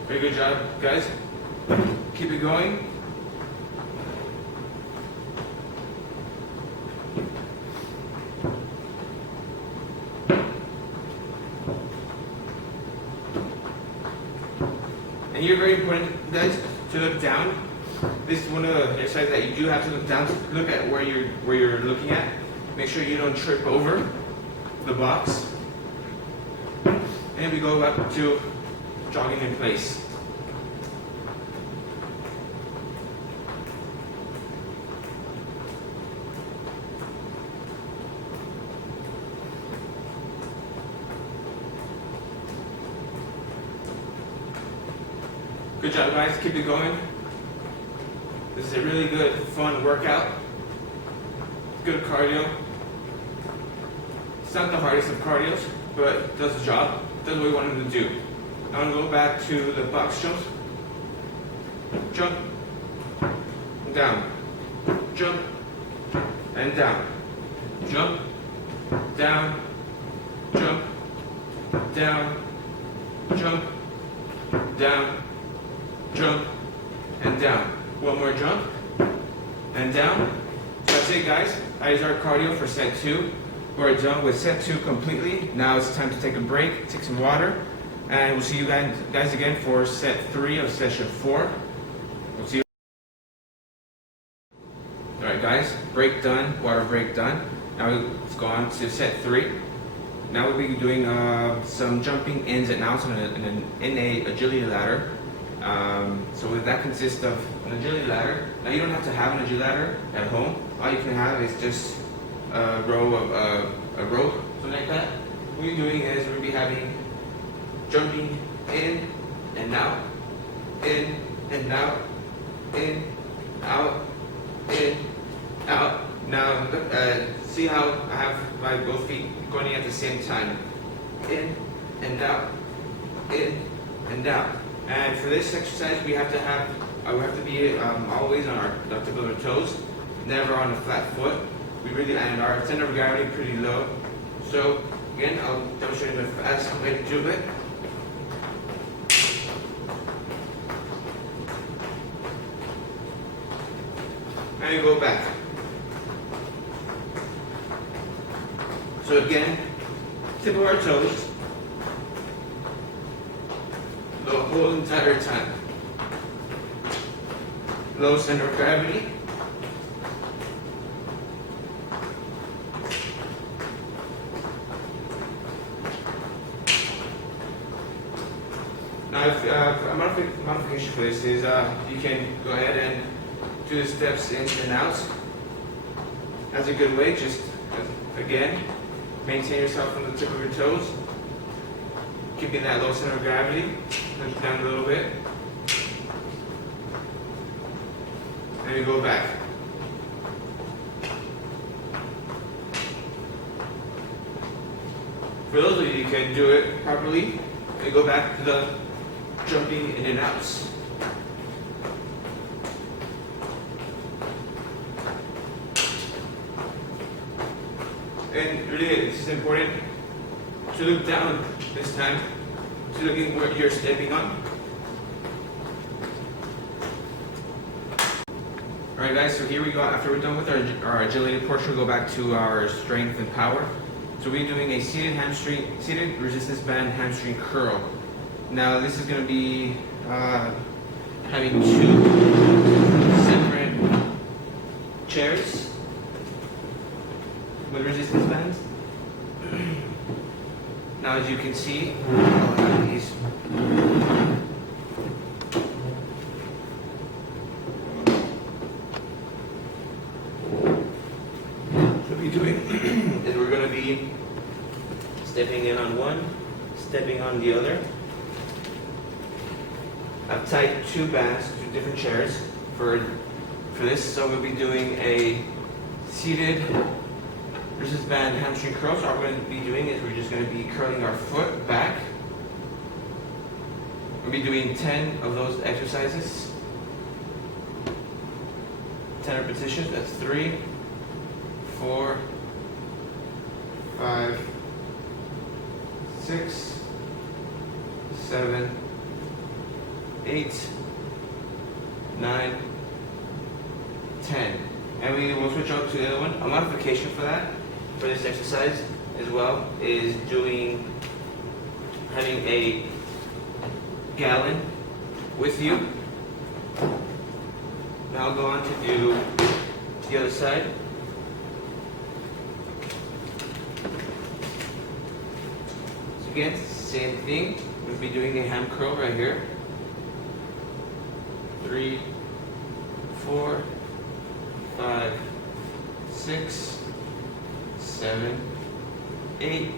Very good job, guys. Keep it going. And you're very important, guys, to look down. This is one of the exercises that you do have to look down. Look at where you're looking at. Make sure you don't trip over the box. And we go up to jogging in place. Good job, guys. Keep it going. This is a really good, fun workout. Good cardio. It's not the hardest of cardios, but it does the job. It does what we want it to do. Now I'm going to go back to the box jumps. Jump, down, jump, and down. Jump, down, jump, down, jump, down, jump, and down. One more jump, and down. So that's it, guys. That is our cardio for set 2. We're done with set 2 completely. Now it's time to take a break, take some water, and we'll see you guys again for set 3 of session 4. We'll see you. Alright guys, break done, water break done. Now let's go on to set 3. Now we'll be doing some jumping ins and outs in a agility ladder. So that consists of an agility ladder. Now you don't have to have an agility ladder at home. All you can have is just a row of a rope, something like that. What you're doing is we'll be having jumping in and out, in and out, in, out, in, out. Now see how I have my both feet going at the same time. In and out, in and out. And for this exercise, we have to be always on our tip of our toes, never on a flat foot. We really, and our center of gravity pretty low. So again, I'll demonstrate a fast way to do it. And you go back. So again, tip of our toes the whole entire time. Low center of gravity. Now, a modification for this is you can go ahead and do the steps in and out. That's a good way. Just again, maintain yourself on the tip of your toes, keeping that low center of gravity. Push down a little bit, and you go back. For those of you who can do it properly, you go back to the jumping in and outs. And really, it's just important to look down this time, to looking what you're stepping on. Alright guys, so here we go. After we're done with our agility portion, we'll go back to our strength and power. So we're doing a seated resistance band hamstring curl. Now this is going to be having two separate chairs with resistance bands. Now as you can see, I'll have these. What we're doing is we're going to be stepping in on one, stepping on the other. I've tied two bands to different chairs for this, so we'll be doing a seated resistance band hamstring curl. So what we're going to be doing is we're just going to be curling our foot back. We'll be doing 10 of those exercises. 10 repetitions, that's 3, 4, 5, 6, 7, 8, 9, 10. And we will switch out to the other one. A modification for that, for this exercise as well, is having a gallon with you. Now I'll go on to do the other side. So again, same thing. We'll be doing a ham curl right here. 3, 4, 5, 6, 7, 8,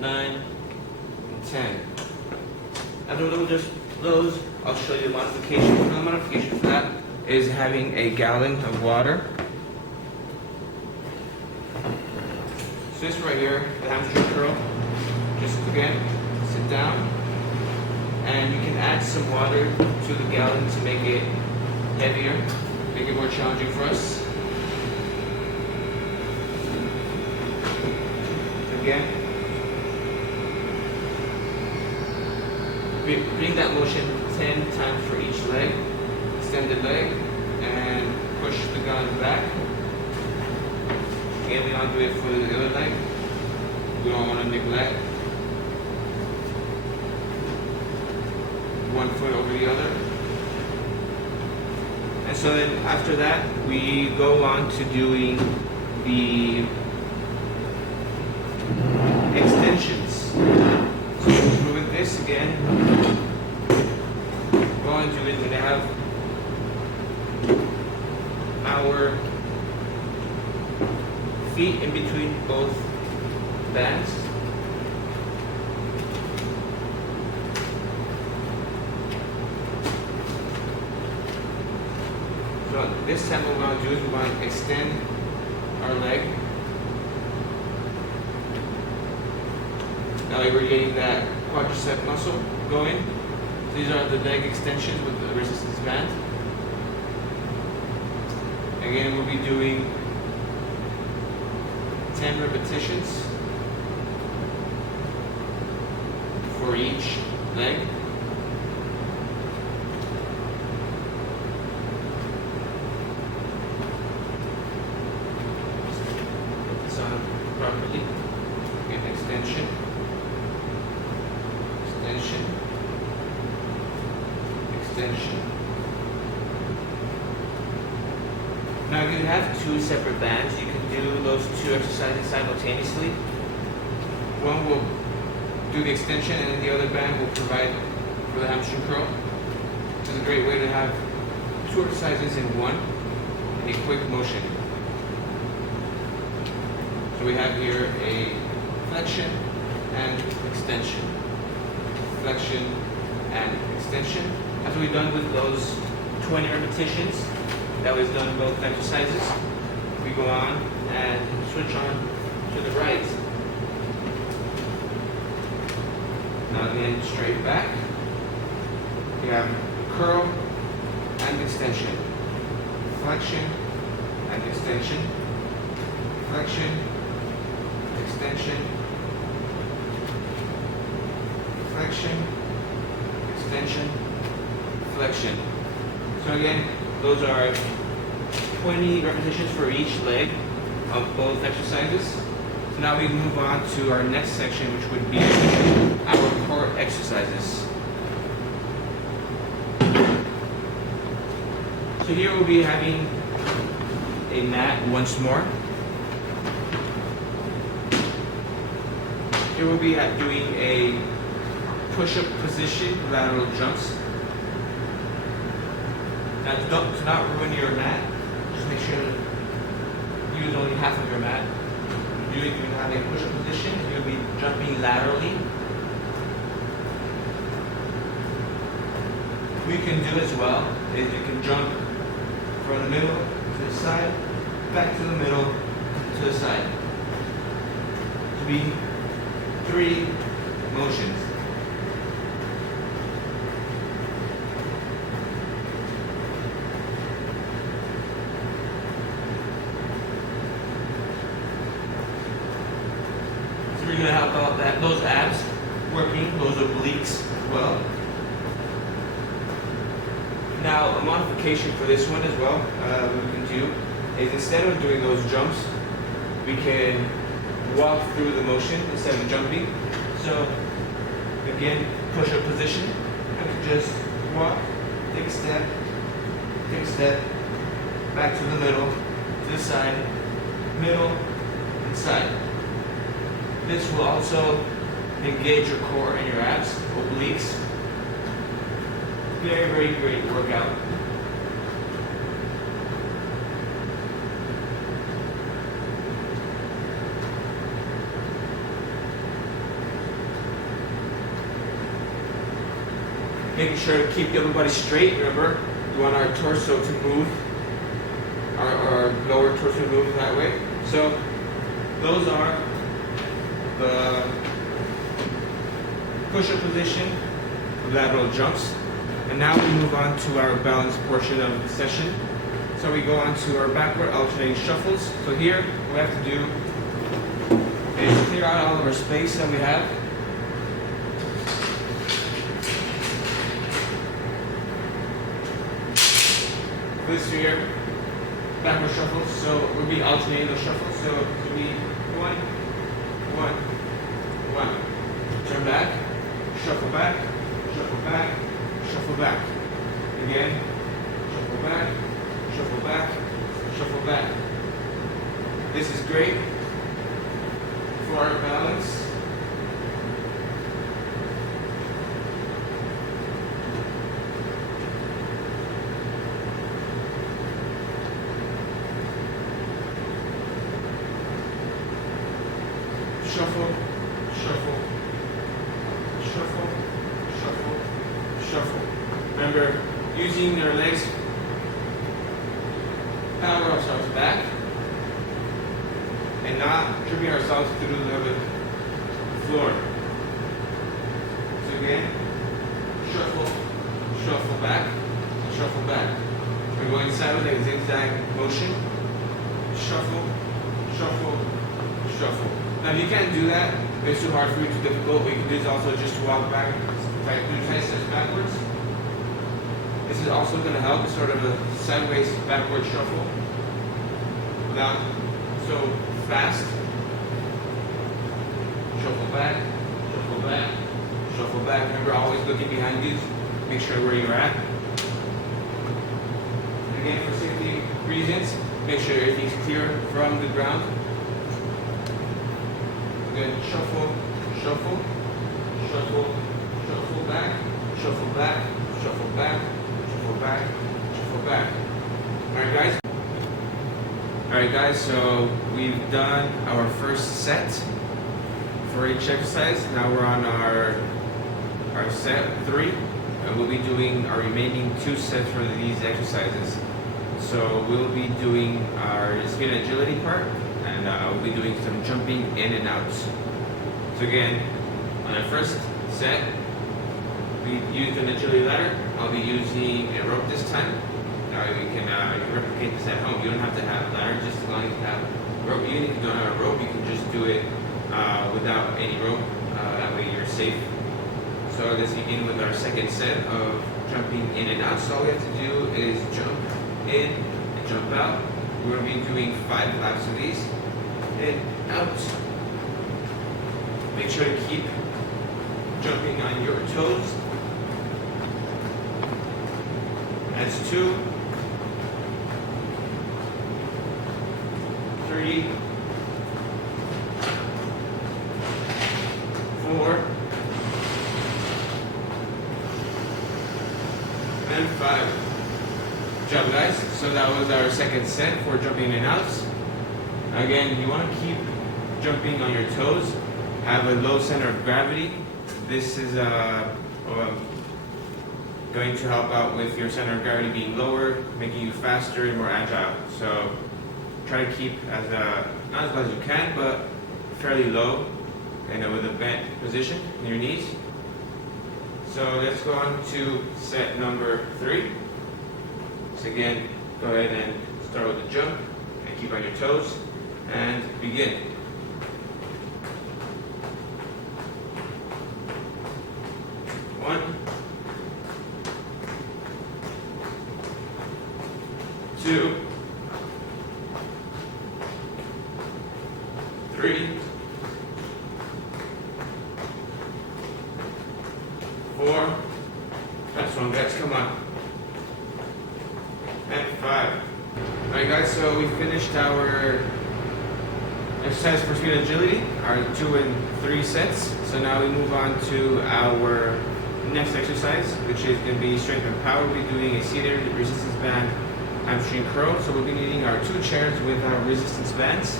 9, and 10. After those, I'll show you the modification. The modification for that is having a gallon of water. So this right here, the hamstring curl, just again, sit down, and you can add some water to the gallon to make it heavier, make it more challenging for us. Again, bring that motion 10 times for each leg. Extend the leg and push the gallon back. Again, we don't do it for the other leg. We don't want to neglect one foot over the other. And so then after that, we go on to doing the extensions. So with this again, go on to it. We're going to have our feet in between both bands. So this time what we're going to do is we're going to extend our leg. Now we're getting that quadricep muscle going. These are the leg extensions with the resistance band. Again, we'll be doing 10 repetitions for each leg. Put this on properly. Get extension, extension, extension. Now if you have two separate bands, you can do those two exercises simultaneously. One will do the extension and then the other band will provide for the hamstring curl. This is a great way to have two exercises in one in a quick motion. So we have here a flexion and extension. Flexion and extension. After we're done with those 20 repetitions, that was done in both exercises, we go on and switch on to the right. Now again, straight back. We have curl and extension. Flexion and extension. Flexion extension, flexion, extension, flexion. So again, those are 20 repetitions for each leg of both exercises. So now we move on to our next section, which would be our core exercises. So here we'll be having a mat once more. Here we'll be doing a push-up position, lateral jumps. Now to not ruin your mat, just make sure to use only half of your mat. If you have a push-up position, you'll be jumping laterally. What you can do as well is you can jump from the middle to the side, back to the middle, to the side. To be 3 motions. So we're going to help out those abs working, those obliques as well. Now, a modification for this one as well, what we can do is instead of doing those jumps, we can walk through the motion instead of jumping. So, again, push-up position. I can just walk, take a step, back to the middle, to the side, middle, and side. This will also engage your core and your abs, obliques. Very, very great workout. Making sure to keep everybody straight. Remember, we want our torso to move, our lower torso to move that way. So those are the push-up position, lateral jumps. And now we move on to our balance portion of the session. So we go on to our backward alternating shuffles. So here, what we have to do is clear out all of our space that we have. This here, backward shuffles. So we'll be alternating those shuffles. So it'll be 1, 1, 1. Turn back, shuffle back, shuffle back, shuffle back. Again, shuffle back, shuffle back, shuffle back. This is great for our balance. Shuffle, shuffle, shuffle, shuffle, shuffle. Remember, using your legs, power ourselves back, and not tripping ourselves through the floor. So again, shuffle, shuffle back, shuffle back. We're going sideways like a zigzag motion. Shuffle, shuffle, shuffle. Now, if you can't do that, if it's too hard for you, too difficult, what you can do is also just walk back, do 10 steps backwards. This is also going to help sort of a sideways backward shuffle without so fast. Shuffle back, shuffle back, shuffle back. Remember, always looking behind you, make sure where you're at. And again, for safety reasons, make sure everything's clear from the ground. Again, shuffle, shuffle, shuffle, shuffle back, shuffle back, shuffle back, shuffle back, shuffle back. Alright guys, so we've done our first set for each exercise. Now we're on our set 3, and we'll be doing our remaining 2 sets for these exercises. So we'll be doing our skin agility part, and we'll be doing some jumping in and out. So again, on our first set, we used an agility ladder. I'll be using a rope this time. Now you can replicate this at home. You don't have to have a ladder, just as long as you have a rope. Even if you don't have a rope, you can just do it without any rope. That way you're safe. So let's begin with our second set of jumping in and out. So all we have to do is jump in and jump out. We're going to be doing 5 laps of these. In, out. Make sure to keep jumping on your toes. That's 2, 3, 4, and 5. Good job, guys. So that was our second set for jumping in and outs. Again, you want to keep jumping on your toes. Have a low center of gravity. This is going to help out with your center of gravity being lower, making you faster and more agile. So try to keep as not as low as you can, but fairly low and with a bent position in your knees. So let's go on to set number 3. So again, go ahead and start with the jump and keep on your toes and begin. 1, 2, 3, 4. Last one, guys, come on. And 5. Alright, guys, so we finished our exercise for speed and agility, our 2 and 3 sets. So now we move on to our next exercise, which is going to be strength and power. We'll be doing a seated resistance band hamstring curl. So we'll be needing our 2 chairs with our resistance bands.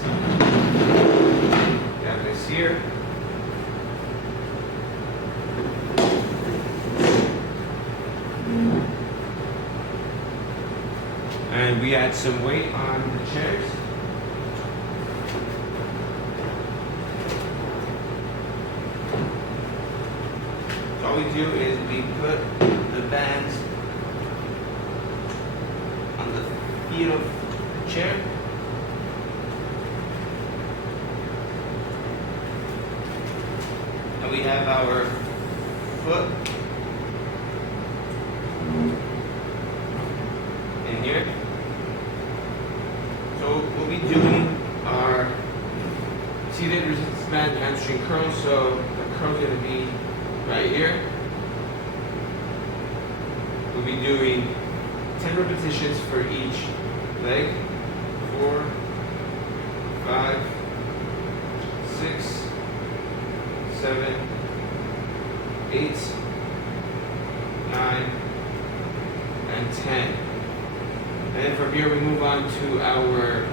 We have this here. And we add some weight on the chairs. So all we do is we put the bands on the feet of the chair. And we have our foot in here. So we'll be doing our seated resistance band hamstring curl. So the curl is going to be right here. We'll be doing 10 repetitions for each leg. 4, 5, 6, 7, 8, 9, and 10. And then from here we move on to our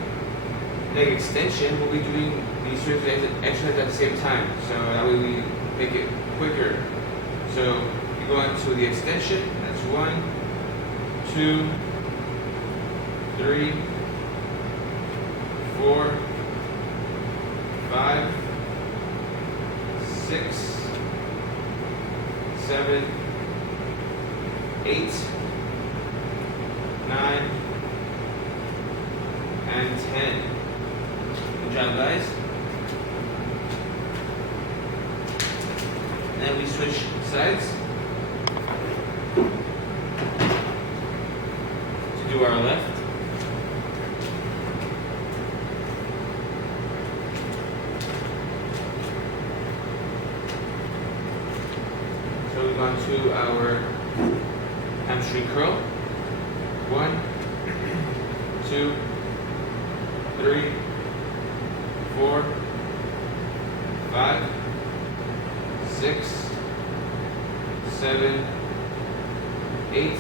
leg extension. We'll be doing these three exercises at the same time, so that way we make it quicker. So you go on to the extension. That's 1, 2, 3, 4, 5, 6, 7, 8, 9, and 10. Good job, guys. And then we switch sides to do our left. So we've gone to our hamstring curl. 1, 2, 3, 4, 5, 6, 7, 8,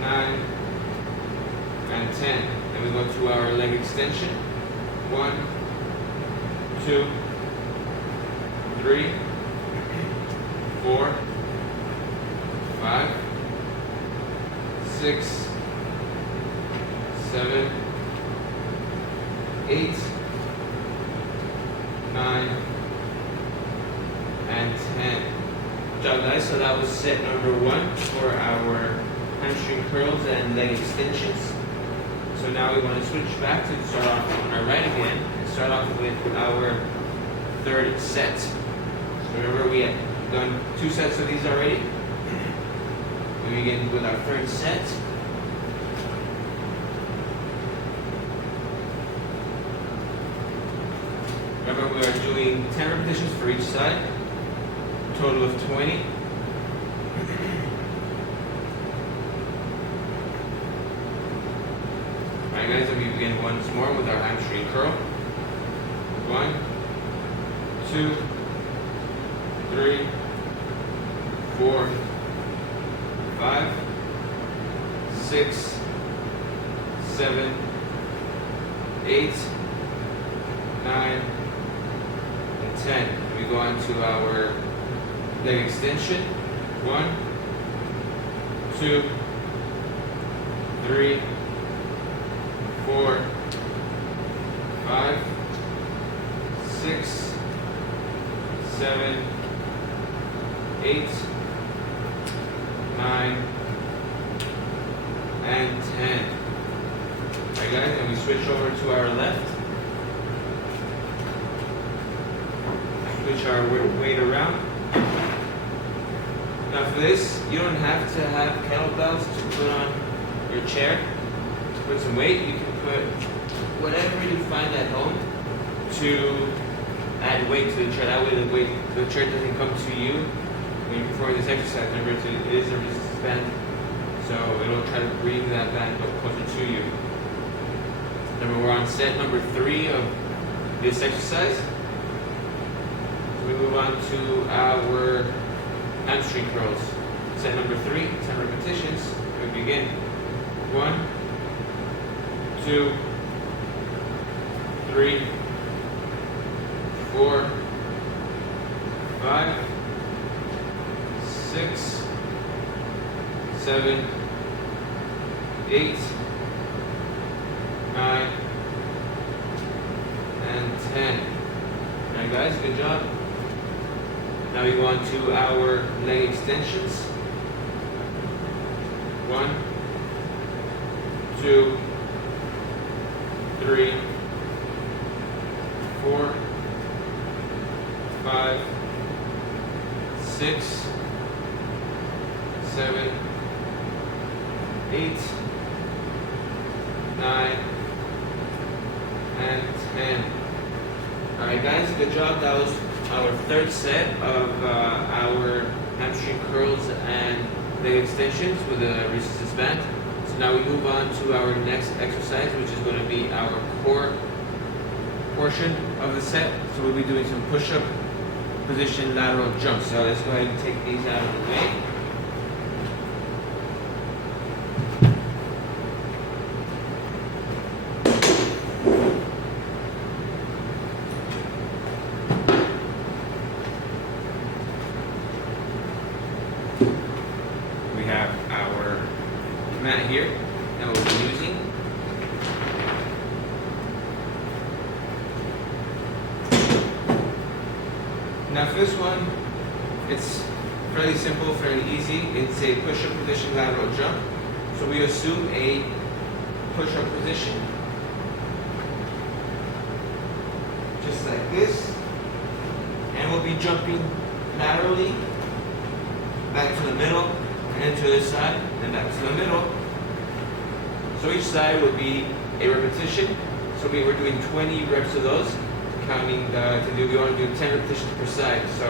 9, and 10. Then we go to our leg extension. 1, 2, 3, 4, 5, 6, 7, 8, 9, and 10. Good job, guys. So that was set number 1 for our hamstring curls and leg extensions. So now we want to switch back to start off on our right again and start off with our third set. So remember we had done 2 sets of these already. We begin with our third set. Remember we are doing 10 repetitions for each side, a total of 20. Alright guys, and we begin once more with our hamstring curl. 1, 2, 3, 4, 5, 6, 7, 8, 9, and 10. We go on to our leg extension. 1, 2, 3, 4, 5, 6, 7, 8, 9, and 10. Alright guys, and we switch over to our left. Switch our weight around. Now for this, you don't have to have kettlebells to put on your chair. To put some weight, you can put whatever you find at home to add weight to the chair. That way the chair doesn't come to you when you perform this exercise. Remember, it is a resistance band, so it'll try to bring that band up closer to you. Remember, we're on set number 3 of this exercise. We move on to our hamstring curls. Set number 3, 10 repetitions. We begin. 1, 2, 3, 4, 5, 6, 7, 8, 9, and 10. Alright guys, good job. Now we go on to our leg extensions. 1, 2, 3, 4, 5, 6, 7, 8, 9, and 10. Alright guys, good job. That was our third set of our hamstring curls and leg extensions with a resistance band. So now we move on to our next exercise, which is going to be our core portion of the set. So we'll be doing some push-up position lateral jumps. So let's go ahead and take these out of the way. We have our mat here that we'll be using. Now for this one, it's fairly simple, fairly easy. It's a push-up position lateral jump. So we assume a push-up position, just like this. And we'll be jumping laterally, back to the middle, and then to this side, and back to the middle. So each side will be a repetition. So we're doing 20 reps of those. Counting we want to do 10 repetitions per side, so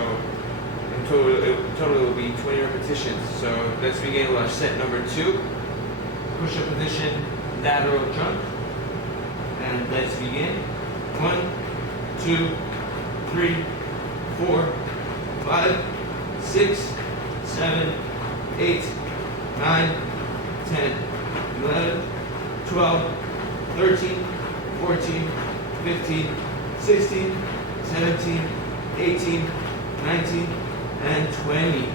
in total it will be 20 repetitions. So let's begin with our set number 2, push-up position lateral jump, and let's begin. 1, 2, 3, 4, 5, 6, 7, 8, 9, 10, 11, 12, 13, 14, 15, 16, 17, 18, 19, and 20.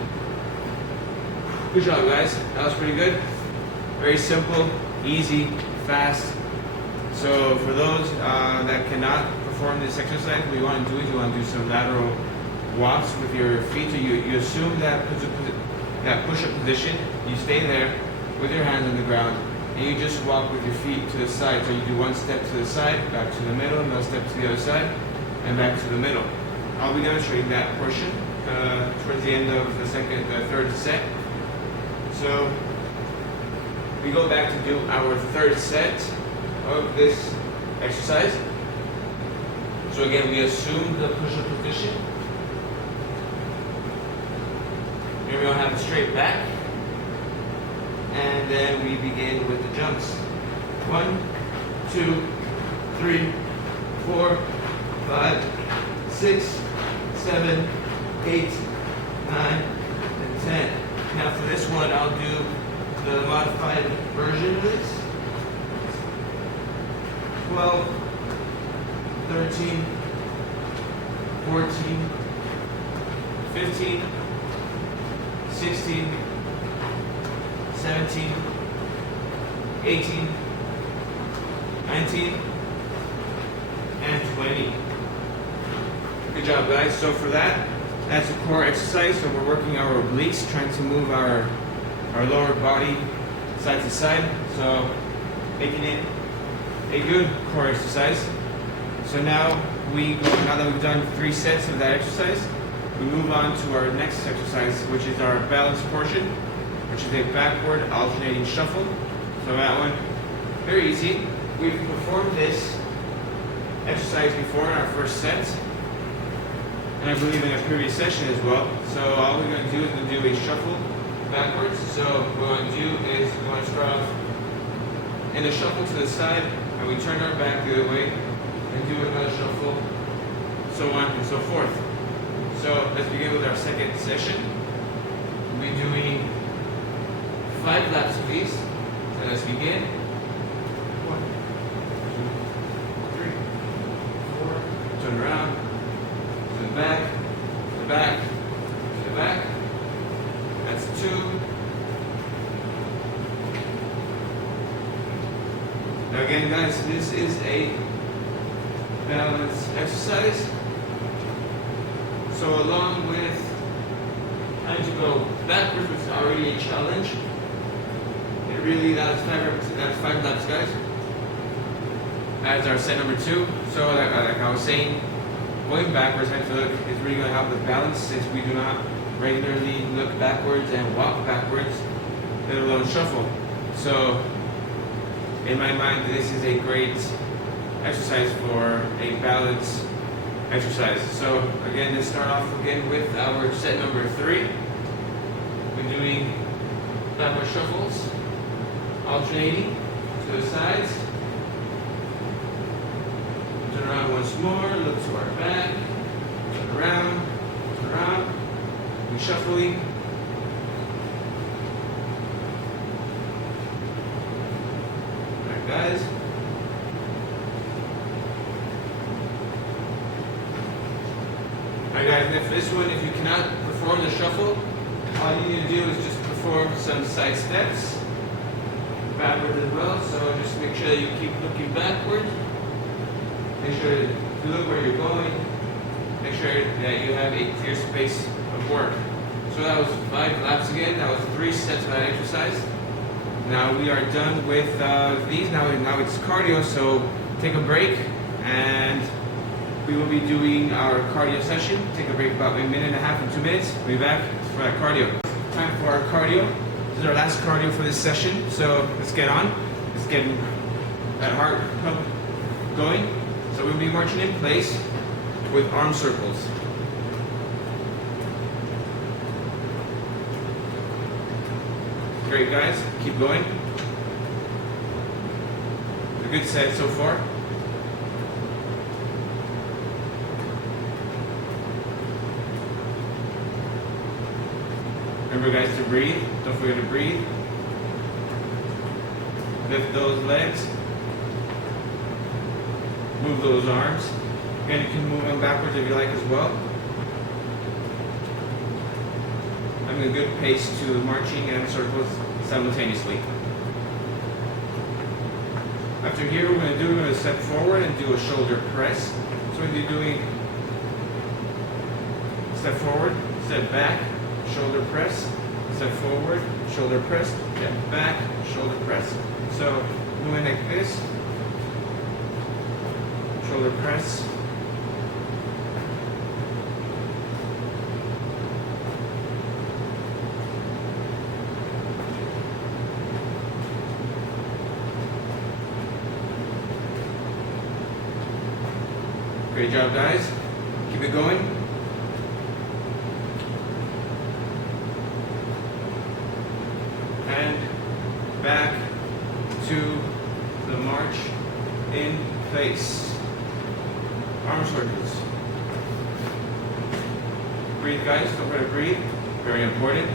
Good job, guys. That was pretty good. Very simple, easy, fast. So for those that cannot perform this exercise, what you want to do is you want to do some lateral walks with your feet. So you assume that push-up position. You stay there with your hands on the ground, and you just walk with your feet to the side. So you do one step to the side, back to the middle, another step to the other side, and back to the middle. I'll be demonstrating that portion towards the end of the third set. So we go back to do our third set of this exercise. So again, we assume the push-up position. Here we don't have a straight back. And then we begin with the jumps. 1, 2, 3, 4, 5, 6, 7, 8, 9, and 10. Now for this one, I'll do the modified version of this. 12, 13, 14, 15, 16, 17, 18, 19, and 20. Good job, guys. So for that's a core exercise. So we're working our obliques, trying to move our lower body side to side. So making it a good core exercise. So now that we've done 3 sets of that exercise, we move on to our next exercise, which is our balance portion, which is a backward alternating shuffle. So that one, very easy. We've performed this exercise before in our first set, and I believe in a previous session as well. So all we're going to do is we're going to do a shuffle backwards. So what we're going to do is we're going to start off in a shuffle to the side, and we turn our back the other way, and do another shuffle, so on and so forth. So let's begin with our second session. We'll be doing 5 laps of these. So let's begin. 1, 2, 3, 4. Turn around. To the back. To the back. To the back. That's 2. Now again, guys, this is a balance exercise. So along with trying to go backwards, which is already a challenge, it really, that's 5 laps, guys. That's our set number 2. So like I was saying, going backwards is really going to help with balance, since we do not regularly look backwards and walk backwards, let alone shuffle. So in my mind, this is a great exercise for a balance exercise. So again, let's start off again with our set number 3. We're doing backward shuffles, alternating to the sides. Turn around once more, look to our back, turn around, we're shuffling. Alright, guys. Alright, guys, and for this one, if you cannot perform the shuffle, all you need to do is just perform some side steps backwards as well. So just make sure that you keep looking backward. Make sure to look where you're going. Make sure that you have a clear space of work. So that was 5 laps again. That was 3 sets of that exercise. Now we are done with these. Now it's cardio, so take a break, and we will be doing our cardio session. Take a break about 1.5 minutes and 2 minutes. We'll be back for that cardio. Time for our cardio. This is our last cardio for this session, so let's get on. Let's get that heart pump going. So we'll be marching in place with arm circles. Great, guys. Keep going. A good set so far. Remember, guys, to breathe. Don't forget to breathe. Lift those legs. Move those arms. Again, you can move them backwards if you like as well. Having a good pace to marching and circles simultaneously. After here, we're going to step forward and do a shoulder press. So we're going to be doing step forward, step back, shoulder press, step forward, shoulder press, step back, shoulder press. So moving like this, shoulder press. Great job, guys. Keep it going. And back to the march in place. Arm circles. Breathe, guys. Don't forget to breathe. Very important.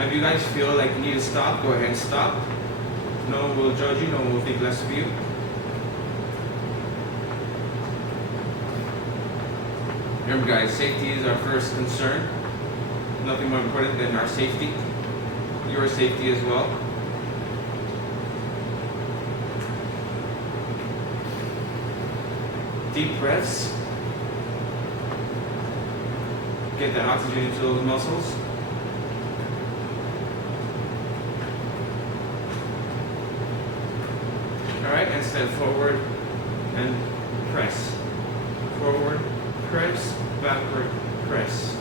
If you guys feel like you need to stop, go ahead and stop. No one will judge you. No one will think less of you. Remember, guys, safety is our first concern. Nothing more important than our safety. Your safety as well. Deep breaths. Get that oxygen into those muscles. Alright, and step forward and press. Forward, press, backward, press.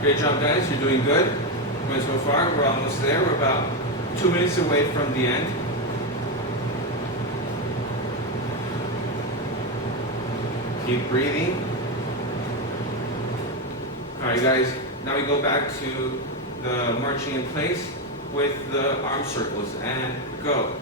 Great job, guys. You're doing good. So far, we're almost there. We're about 2 minutes away from the end. Keep breathing. All right, guys. Now we go back to the marching in place with the arm circles, and go.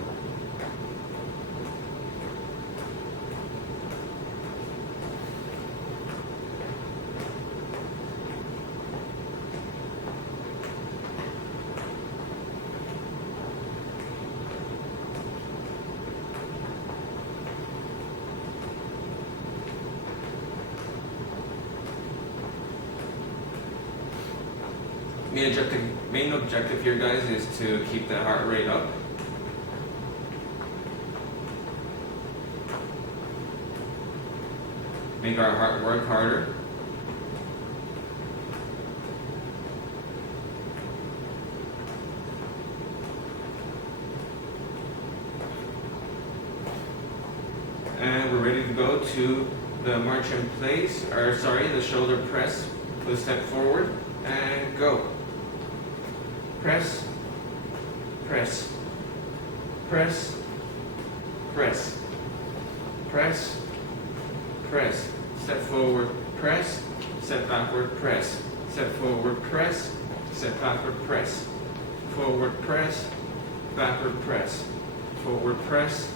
Main objective here, guys, is to keep the heart rate up. Make our heart work harder. And we're ready to go to the march in place, or sorry, the shoulder press. Let's step forward and go. Press, press, press, press, press, press. Step forward, press, step backward, press. Step forward, press, step backward, press. Forward press, backward press. Forward press,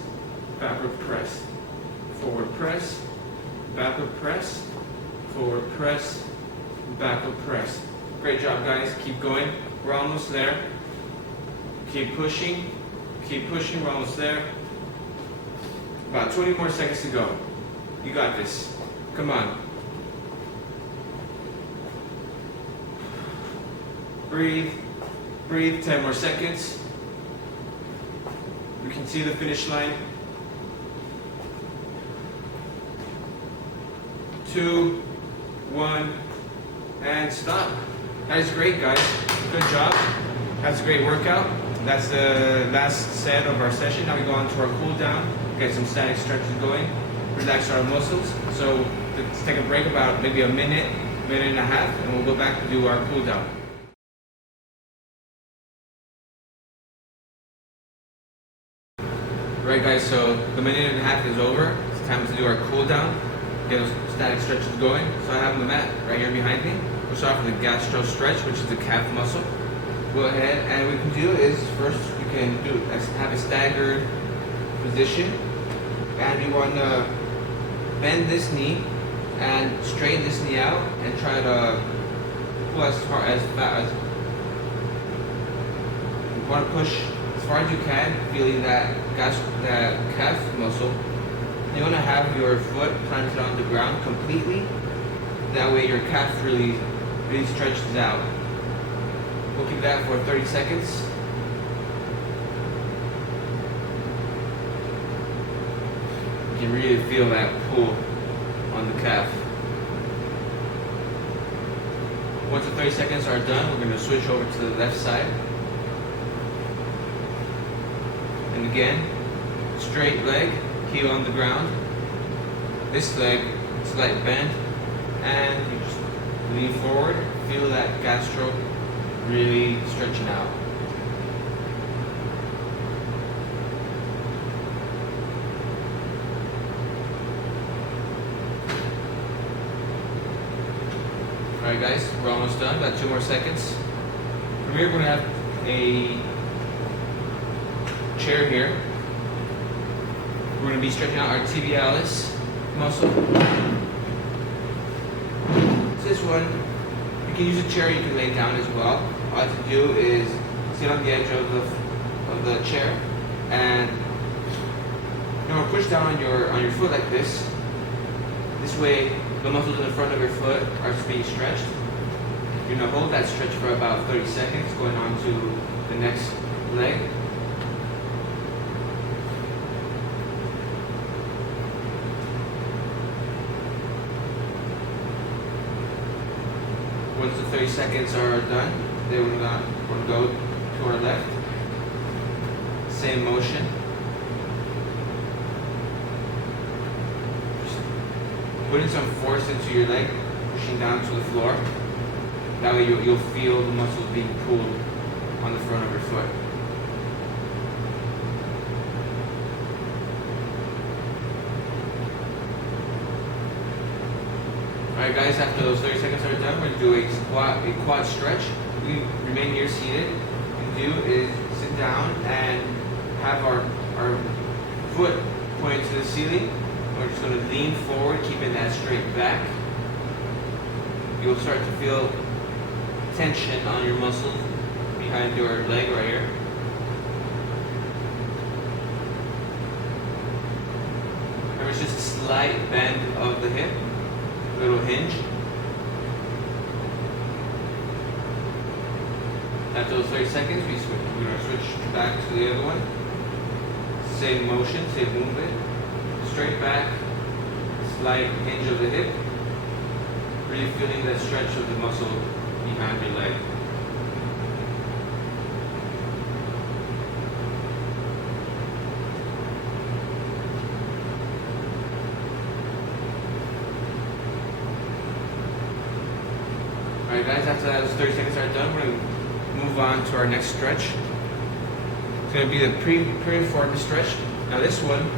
backward press. Forward press, backward press. Forward press, backward press. Great job, guys. Keep going. We're almost there. Keep pushing. Keep pushing. We're almost there. About 20 more seconds to go. You got this. Come on. Breathe. Breathe. 10 more seconds. You can see the finish line. 2, 1, and stop. That is great, guys. Good job. That's a great workout. That's the last set of our session. Now we go on to our cool down, get some static stretches going, relax our muscles. So let's take a break about maybe a minute, minute and a half, and we'll go back to do our cool down. Right, guys, so the minute and a half is over. It's time to do our cool down, get those static stretches going. So I have the mat right here behind me. We'll start off with the gastro stretch, which is the calf muscle. Go ahead, and what we can do is first you can have a staggered position, and we want to bend this knee and straighten this knee out and try to pull as far as you want to push as far as you can, feeling that calf muscle. You want to have your foot planted on the ground completely. That way your calf really stretches out. We'll keep that for 30 seconds. You can really feel that pull on the calf. Once the 30 seconds are done, we're going to switch over to the left side. And again, straight leg, heel on the ground. This leg, slight bend, and you just lean forward. Feel that gastro really stretching out. Alright guys, we're almost done, got 2 more seconds. From here we're going to have a chair here. We're going to be stretching out our tibialis muscle. This one, you can use a chair, you can lay down as well. All you have to do is sit on the edge of the chair and push down on your foot like this. This way the muscles in the front of your foot are being stretched. You're going to hold that stretch for about 30 seconds, going on to the next leg. Once the 30 seconds are done, then we're going to go to our left. Same motion. Putting some force into your leg, pushing down to the floor. That way you'll feel the muscles being pulled on the front of your foot. Alright guys, after those 30 seconds are done, we're going to do a quad stretch. We remain here seated. What you do is sit down and have our foot pointed to the ceiling. We're just going to lean forward, keeping that straight back. You'll start to feel tension on your muscles behind your leg right here. Remember, it's just a slight bend of the hip, a little hinge. After those 30 seconds, we're going to switch back to the other one. Same motion, same movement. Straight back, slight hinge of the hip, really feeling that stretch of the muscle behind your leg. Alright guys, after those 30 seconds are done, we're going to move on to our next stretch. It's going to be the piriformis stretch. Now this one,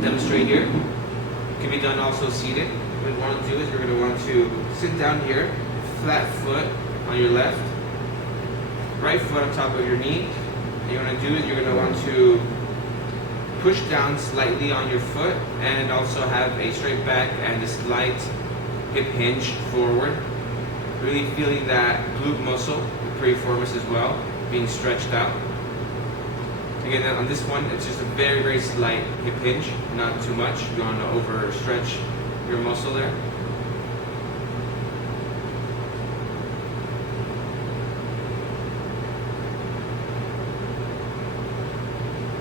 demonstrate here. It can be done also seated. What we want to do is we're going to want to sit down here, flat foot on your left, right foot on top of your knee. What you're going to do is you're going to want to push down slightly on your foot and also have a straight back and a slight hip hinge forward. Really feeling that glute muscle, the piriformis as well, being stretched out. Again, on this one, it's just a very, very slight hip hinge, not too much. You don't want to overstretch your muscle there.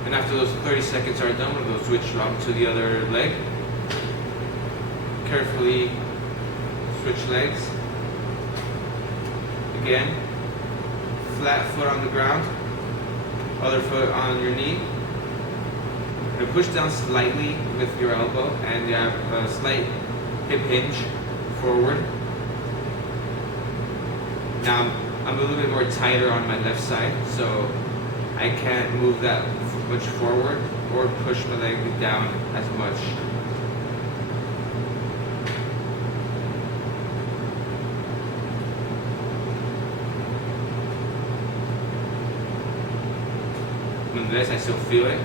And after those 30 seconds are done, we're going to switch on to the other leg. Carefully switch legs. Again, flat foot on the ground. Other foot on your knee. You're going to push down slightly with your elbow and you have a slight hip hinge forward. Now I'm a little bit more tighter on my left side, so I can't move that much forward or push my leg down as much. Nonetheless, I still feel it.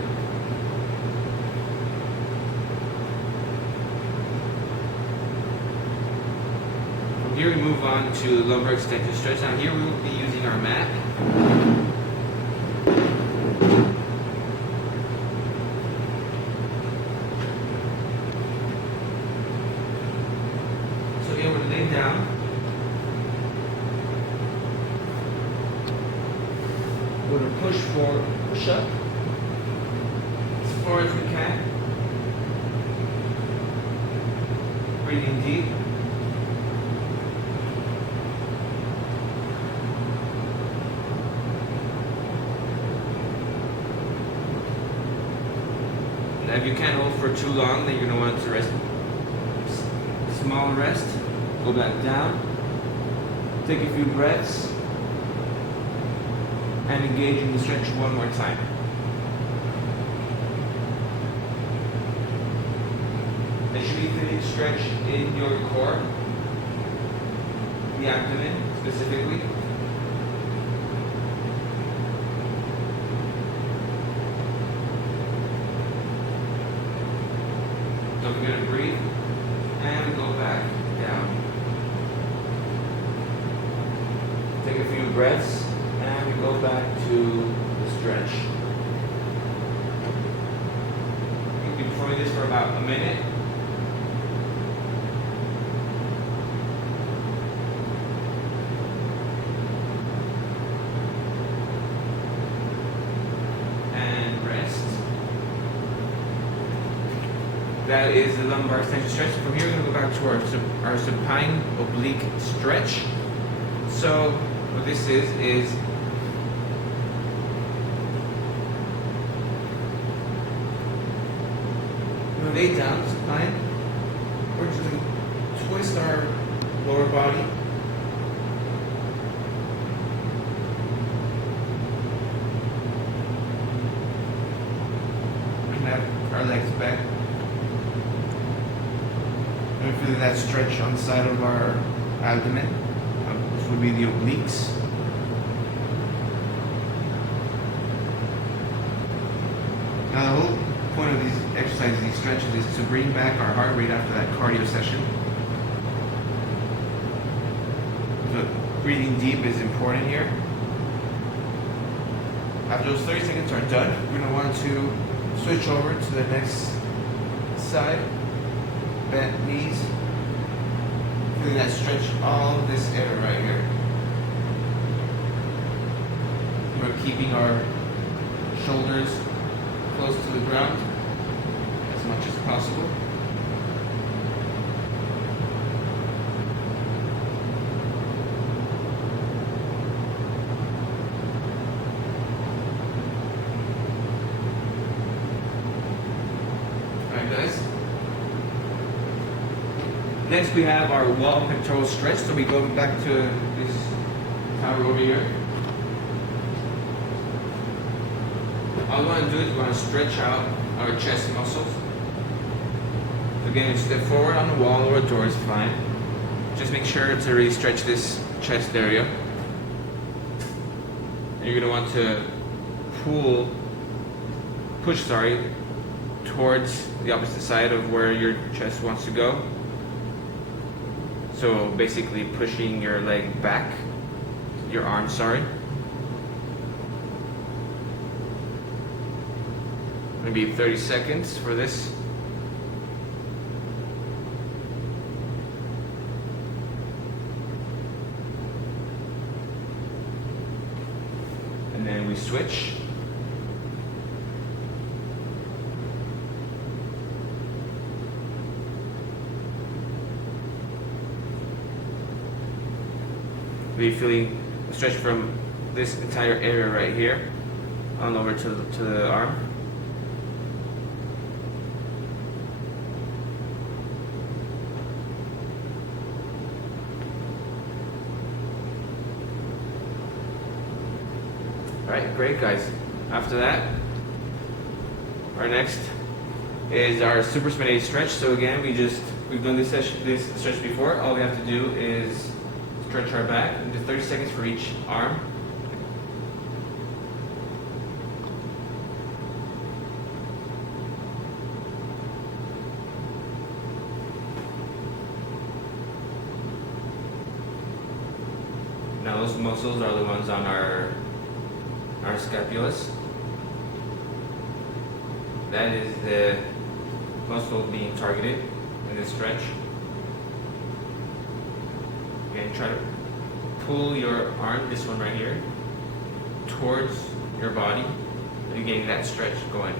From here we move on to the lumbar extension stretch. Now here we will be using our mat. laying down. We're going to push forward, push up as far as we can. Breathing deep. Now if you can't hold for too long, then you're going to want to rest. Small rest. Go back down. Take a few breaths. And engage in the stretch one more time. There should be feeling stretch in your core, the abdomen specifically. So we're going to breathe and go back down. Take a few breaths and we go back to the stretch. We'll be performing this for about a minute. That is the lumbar extension stretch. From here, we're going to go back to our supine oblique stretch. So, what this is we're going to lay down supine. We're just going to twist our lower body. And have our legs back. We're feeling that stretch on the side of our abdomen, which would be the obliques. Now the whole point of these exercises, these stretches, is to bring back our heart rate after that cardio session. So breathing deep is important here. After those 30 seconds are done, we're going to want to switch over to the next side. Bent knees. Feeling that stretch all of this area right here. We're keeping our shoulders close to the ground as much as possible. Alright guys. Next we have our wall pectoral stretch. So we go back to this tower over here. All we want to do is we want to stretch out our chest muscles. So again, if you step forward on the wall or a door is fine. Just make sure to really stretch this chest area. And you're going to want to push towards the opposite side of where your chest wants to go. So basically pushing your leg back, your arm, Maybe 30 seconds for this. And then we switch. We're feeling a stretch from this entire area right here on over to the arm. Alright, great guys. After that, our next is our supraspinatus stretch. So again, we've done this stretch before. All we have to do is stretch our back into 30 seconds for each arm. Now those muscles are the ones on our scapulus. That is the muscle being targeted in this stretch. and try to pull your arm, this one right here, towards your body. You're getting that stretch going.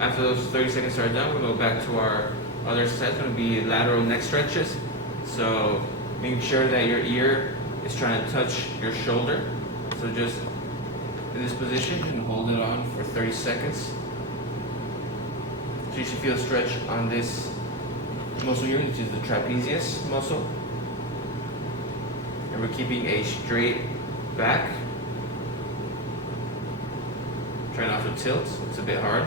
After those 30 seconds are done, we'll go back to our other set. It's going to be lateral neck stretches. So making sure that your ear is trying to touch your shoulder. So just in this position and hold it on for 30 seconds. So you should feel a stretch on this muscle here, which is the trapezius muscle. And we're keeping a straight back. Try not to tilt, it's a bit hard.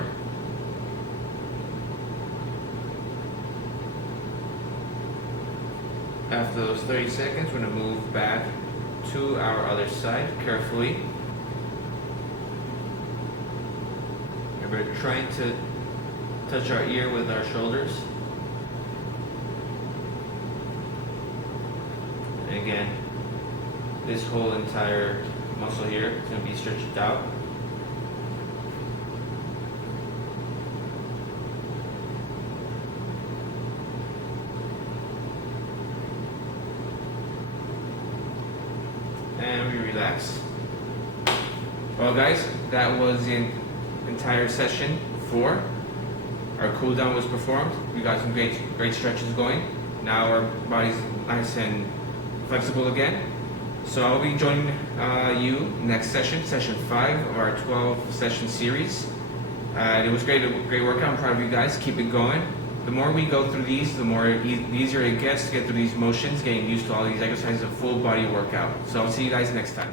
After those 30 seconds, we're going to move back to our other side carefully. And we're trying to touch our ear with our shoulders. And again, this whole entire muscle here is going to be stretched out. And we relax. Well guys, that was the entire session 4. Our cool down was performed. We got some great stretches going. Now our body's nice and flexible again. So I'll be joining you next session, session 5 of our 12 session series. It was great workout. I'm proud of you guys. Keep it going. The more we go through these, the more easier it gets to get through these motions, getting used to all these exercises, a full body workout. So I'll see you guys next time.